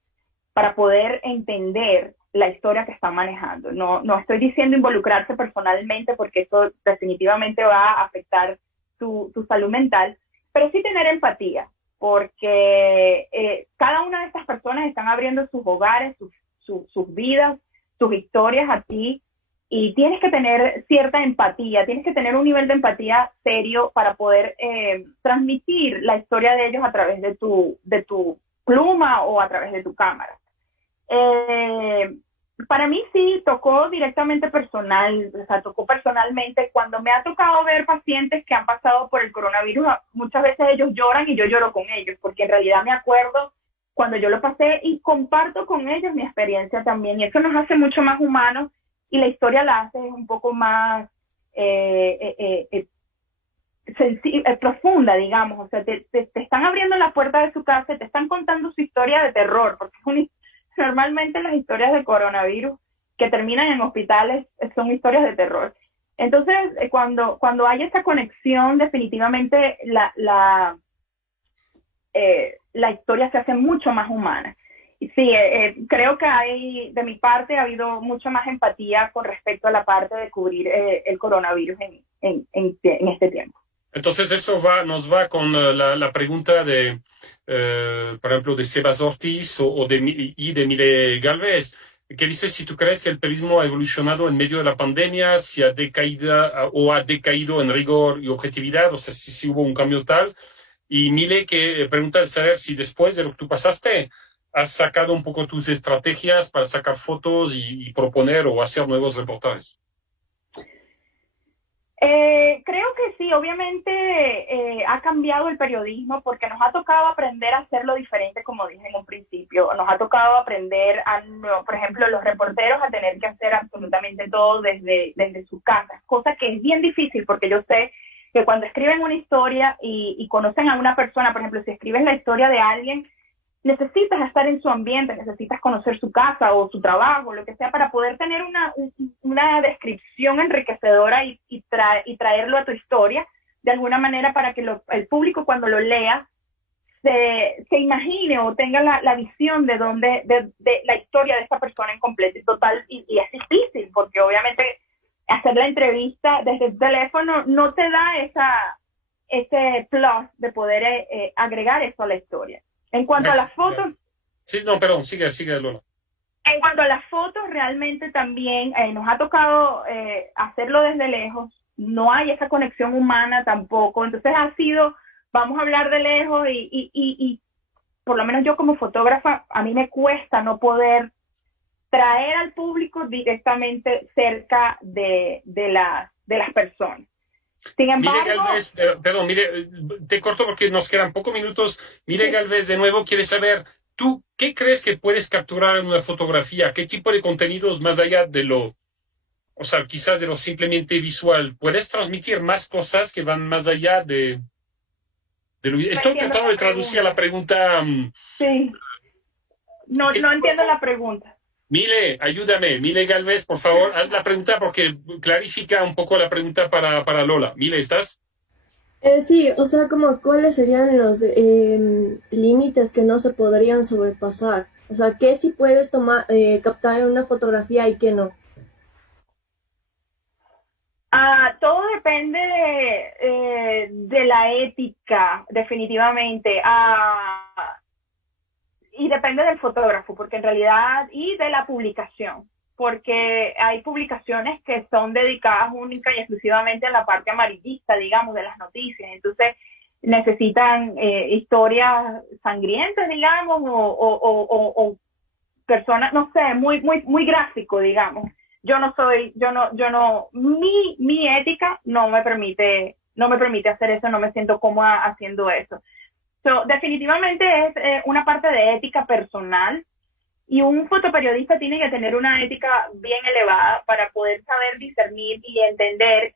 para poder entender la historia que están manejando. No estoy diciendo involucrarse personalmente porque eso definitivamente va a afectar tu salud mental, pero sí tener empatía, porque cada una de estas personas están abriendo sus hogares, sus vidas, sus historias a ti, y tienes que tener cierta empatía, tienes que tener un nivel de empatía serio para poder transmitir la historia de ellos a través de tu pluma o a través de tu cámara. Para mí sí tocó directamente personal, o sea, tocó personalmente. Cuando me ha tocado ver pacientes que han pasado por el coronavirus, muchas veces ellos lloran y yo lloro con ellos, porque en realidad me acuerdo cuando yo lo pasé y comparto con ellos mi experiencia también. Y eso nos hace mucho más humanos y la historia la hace un poco más profunda, digamos. O sea, te están abriendo la puerta de su casa, te están contando su historia de terror, porque normalmente las historias de coronavirus que terminan en hospitales son historias de terror. Entonces, cuando hay esa conexión, definitivamente la historia se hace mucho más humana. Y sí, creo que de mi parte ha habido mucha más empatía con respecto a la parte de cubrir el coronavirus en este tiempo. Entonces eso nos va con la pregunta de, por ejemplo, de Sebas Ortiz de Mile Galvez, que dice si tú crees que el periodismo ha evolucionado en medio de la pandemia, si ha decaído en rigor y objetividad, o sea, si hubo un cambio tal. Y Mile que pregunta de saber si después de lo que tú pasaste, has sacado un poco tus estrategias para sacar fotos y proponer o hacer nuevos reportajes. Creo que sí, obviamente ha cambiado el periodismo porque nos ha tocado aprender a hacerlo diferente, como dije en un principio. Nos ha tocado aprender, por ejemplo, los reporteros a tener que hacer absolutamente todo desde sus casas, cosa que es bien difícil porque yo sé que cuando escriben una historia y conocen a una persona, por ejemplo, si escribes la historia de alguien, necesitas estar en su ambiente, necesitas conocer su casa o su trabajo, lo que sea, para poder tener una descripción enriquecedora y traerlo a tu historia, de alguna manera para que el público cuando lo lea se imagine o tenga la visión de la historia de esta persona en completo y total, y es difícil, porque obviamente hacer la entrevista desde el teléfono no te da ese plus de poder agregar eso a la historia. En cuanto a las fotos... Sí, no, perdón, sigue, Lola. En cuanto a las fotos, realmente también nos ha tocado hacerlo desde lejos. No hay esa conexión humana tampoco. Entonces vamos a hablar de lejos y por lo menos yo como fotógrafa, a mí me cuesta no poder traer al público directamente cerca de las personas. Sin embargo, Mile Galvez, perdón, te corto porque nos quedan pocos minutos. Mile sí. Galvez, de nuevo, quiere saber, ¿tú qué crees que puedes capturar en una fotografía? ¿Qué tipo de contenidos más allá o sea, quizás de lo simplemente visual? ¿Puedes transmitir más cosas que van más allá de lo... Estoy tratando de traducir la pregunta. Sí. No entiendo la pregunta. Mile, ayúdame. Mile Galvez, por favor, haz la pregunta porque clarifica un poco la pregunta para Lola. Mile, ¿estás? Sí, o sea, como cuáles serían los límites que no se podrían sobrepasar. O sea, ¿qué sí puedes captar en una fotografía y qué no? Todo depende de la ética, definitivamente. Y depende del fotógrafo, porque en realidad, y de la publicación, porque hay publicaciones que son dedicadas única y exclusivamente a la parte amarillista, digamos, de las noticias. Entonces, necesitan historias sangrientas, digamos, o personas, no sé, muy gráfico, digamos. Mi ética no me permite hacer eso, no me siento cómoda haciendo eso. Definitivamente es una parte de ética personal, y un fotoperiodista tiene que tener una ética bien elevada para poder saber discernir y entender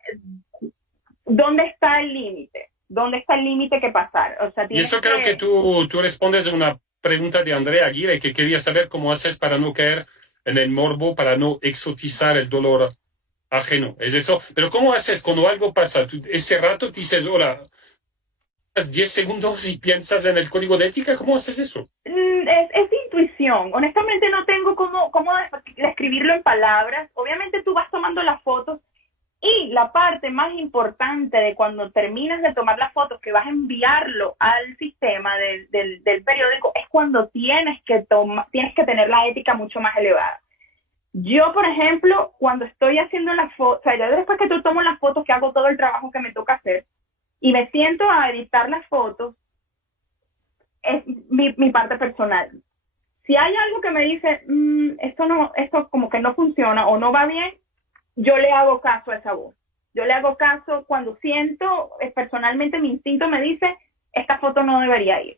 dónde está el límite que pasar. O sea, y eso creo que tú respondes a una pregunta de Andrea Aguirre, que quería saber cómo haces para no caer en el morbo, para no exotizar el dolor ajeno. Es eso. Pero ¿cómo haces cuando algo pasa? Ese rato te dices, hola, 10 segundos y piensas en el código de ética. ¿Cómo haces eso? Es intuición. Honestamente no tengo cómo describirlo en palabras. Obviamente tú vas tomando las fotos, y la parte más importante de cuando terminas de tomar las fotos, que vas a enviarlo al sistema del periódico, es cuando tienes que tener la ética mucho más elevada. Yo, por ejemplo, cuando estoy haciendo las fotos, o sea, ya después que yo tomo las fotos, que hago todo el trabajo que me toca hacer, y me siento a editar las fotos, es mi parte personal. Si hay algo que me dice, esto como que no funciona o no va bien, yo le hago caso a esa voz. Yo le hago caso cuando siento, personalmente mi instinto me dice, esta foto no debería ir.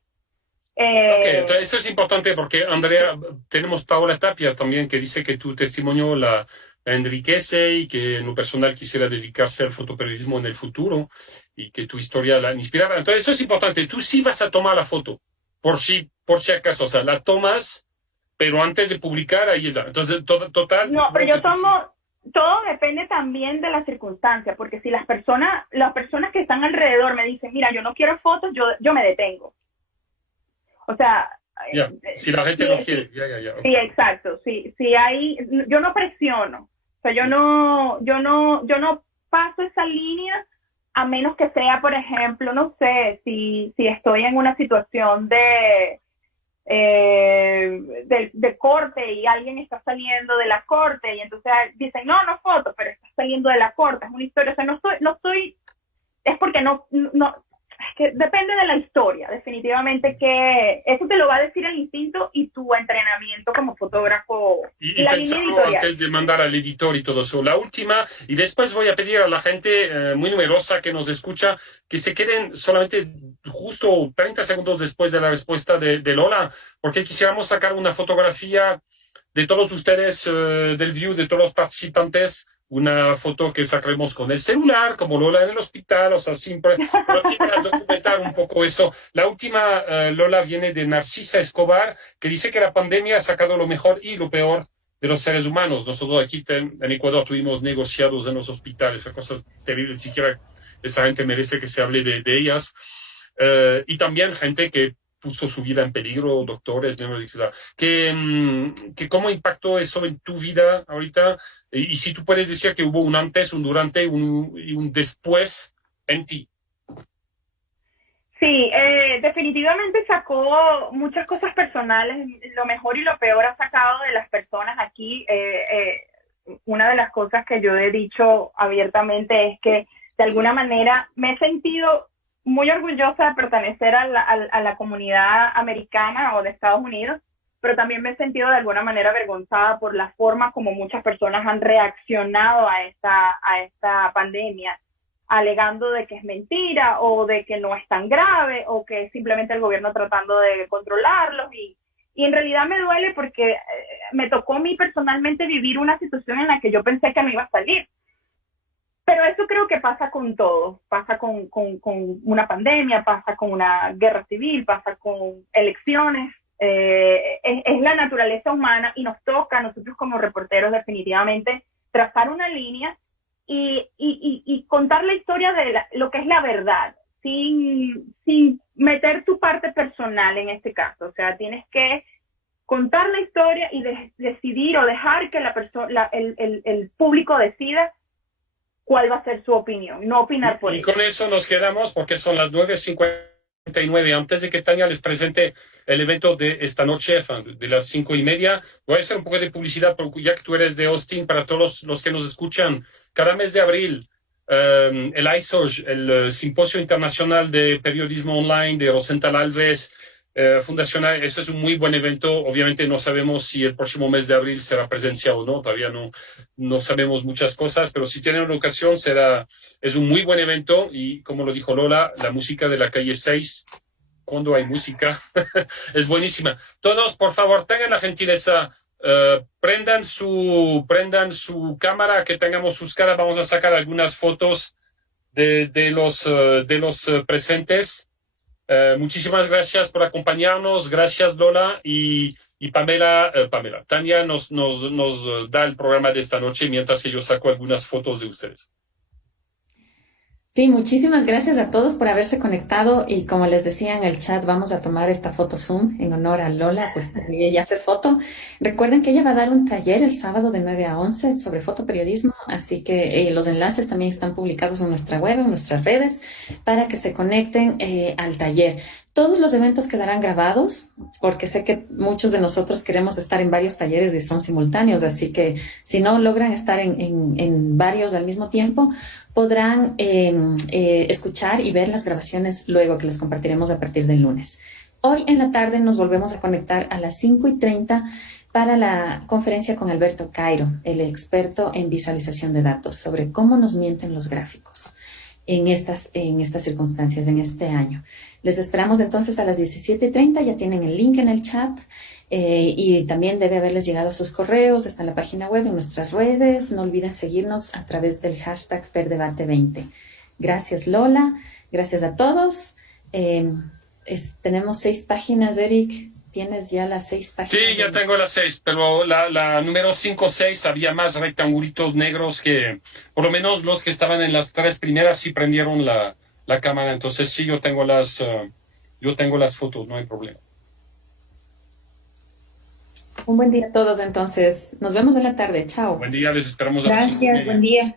Entonces eso es importante porque, Andrea, tenemos Paola Tapia también que dice que tu testimonio la enriquece y que en lo personal quisiera dedicarse al fotoperiodismo en el futuro y que tu historia la inspiraba. Entonces eso es importante. Tú sí vas a tomar la foto, por si acaso, o sea, la tomas, pero antes de publicar, ahí está. Entonces, total... No, pero yo tomo... Todo depende también de las circunstancias, porque si las personas que están alrededor me dicen, mira, yo no quiero fotos, yo me detengo. O sea... si la gente no quiere, okay. Sí, exacto, sí, hay... Yo no presiono, o sea, yo no paso esa línea a menos que sea, por ejemplo, no sé, si estoy en una situación de corte y alguien está saliendo de la corte y entonces dicen, no foto, pero está saliendo de la corte, es una historia, o sea, no estoy, es porque no, es que depende de la historia, definitivamente, que eso te lo va a decir el instinto y tu entrenamiento como fotógrafo y la línea editorial. Antes de mandar al editor y todo eso. La última, y después voy a pedir a la gente muy numerosa que nos escucha que se queden solamente justo 30 segundos después de la respuesta de Lola, porque quisiéramos sacar una fotografía de todos ustedes, del view de todos los participantes, una foto que sacaremos con el celular, como Lola en el hospital, o sea, siempre para documentar un poco eso. La última, Lola, viene de Narcisa Escobar, que dice que la pandemia ha sacado lo mejor y lo peor de los seres humanos. Nosotros aquí en Ecuador tuvimos negociados en los hospitales, cosas terribles, siquiera esa gente merece que se hable de ellas. Y también gente que puso su vida en peligro, doctores, etc. Que ¿cómo impactó eso en tu vida ahorita? Y si tú puedes decir que hubo un antes, un durante y un después en ti. Sí, definitivamente sacó muchas cosas personales, lo mejor y lo peor ha sacado de las personas aquí. Una de las cosas que yo he dicho abiertamente es que de alguna manera me he sentido muy orgullosa de pertenecer a la comunidad americana o de Estados Unidos, pero también me he sentido de alguna manera avergonzada por la forma como muchas personas han reaccionado a esta pandemia, alegando de que es mentira o de que no es tan grave o que es simplemente el gobierno tratando de controlarlos. Y en realidad me duele porque me tocó a mí personalmente vivir una situación en la que yo pensé que no iba a salir. Pero eso creo que pasa con todo, pasa con una pandemia, pasa con una guerra civil, pasa con elecciones, es la naturaleza humana y nos toca a nosotros como reporteros definitivamente trazar una línea y contar la historia de lo que es la verdad, sin meter tu parte personal en este caso. O sea, tienes que contar la historia y decidir o dejar que el público decida cuál va a ser su opinión, no opinar por ellos. Y con eso nos quedamos porque son las 9:59. Antes de que Tania les presente el evento de esta noche, de las 5:30, voy a hacer un poco de publicidad, ya que tú eres de Austin, para todos los que nos escuchan. Cada mes de abril, el ISOG, el Simposio Internacional de Periodismo Online de Rosenthal Alves, Fundación, eso es un muy buen evento. Obviamente no sabemos si el próximo mes de abril será presencial o no, todavía no sabemos muchas cosas, pero si tienen una ocasión es un muy buen evento y como lo dijo Lola, la música de la calle 6, cuando hay música, es buenísima. Todos, por favor, tengan la gentileza, prendan su cámara, que tengamos sus caras, vamos a sacar algunas fotos de los presentes. Muchísimas gracias por acompañarnos, gracias Lola y Pamela. Tania nos da el programa de esta noche mientras que yo saco algunas fotos de ustedes. Sí, muchísimas gracias a todos por haberse conectado y como les decía en el chat, vamos a tomar esta foto Zoom en honor a Lola, pues ella hace foto. Recuerden que ella va a dar un taller el sábado de 9 a 11 sobre fotoperiodismo Así que los enlaces también están publicados en nuestra web, en nuestras redes, para que se conecten al taller. Todos los eventos quedarán grabados, porque sé que muchos de nosotros queremos estar en varios talleres y son simultáneos, así que si no logran estar en varios al mismo tiempo, podrán escuchar y ver las grabaciones luego, que les compartiremos a partir del lunes. Hoy en la tarde nos volvemos a conectar a las 5:30 para la conferencia con Alberto Cairo, el experto en visualización de datos, sobre cómo nos mienten los gráficos en estas circunstancias, en este año. Les esperamos entonces a las 17:30, ya tienen el link en el chat y también debe haberles llegado a sus correos, está en la página web, en nuestras redes. No olviden seguirnos a través del hashtag PERDebate20. Gracias, Lola, gracias a todos. Tenemos 6 páginas, Eric. ¿Tienes ya las 6 páginas? Sí, ya tengo las 6, pero la número 5 o 6 había más rectangulitos negros que, por lo menos los que estaban en las 3 primeras sí prendieron la cámara. Entonces sí, yo tengo las fotos, no hay problema. Un buen día a todos, entonces. Nos vemos en la tarde. Chao. Buen día, les esperamos. Gracias, buen día.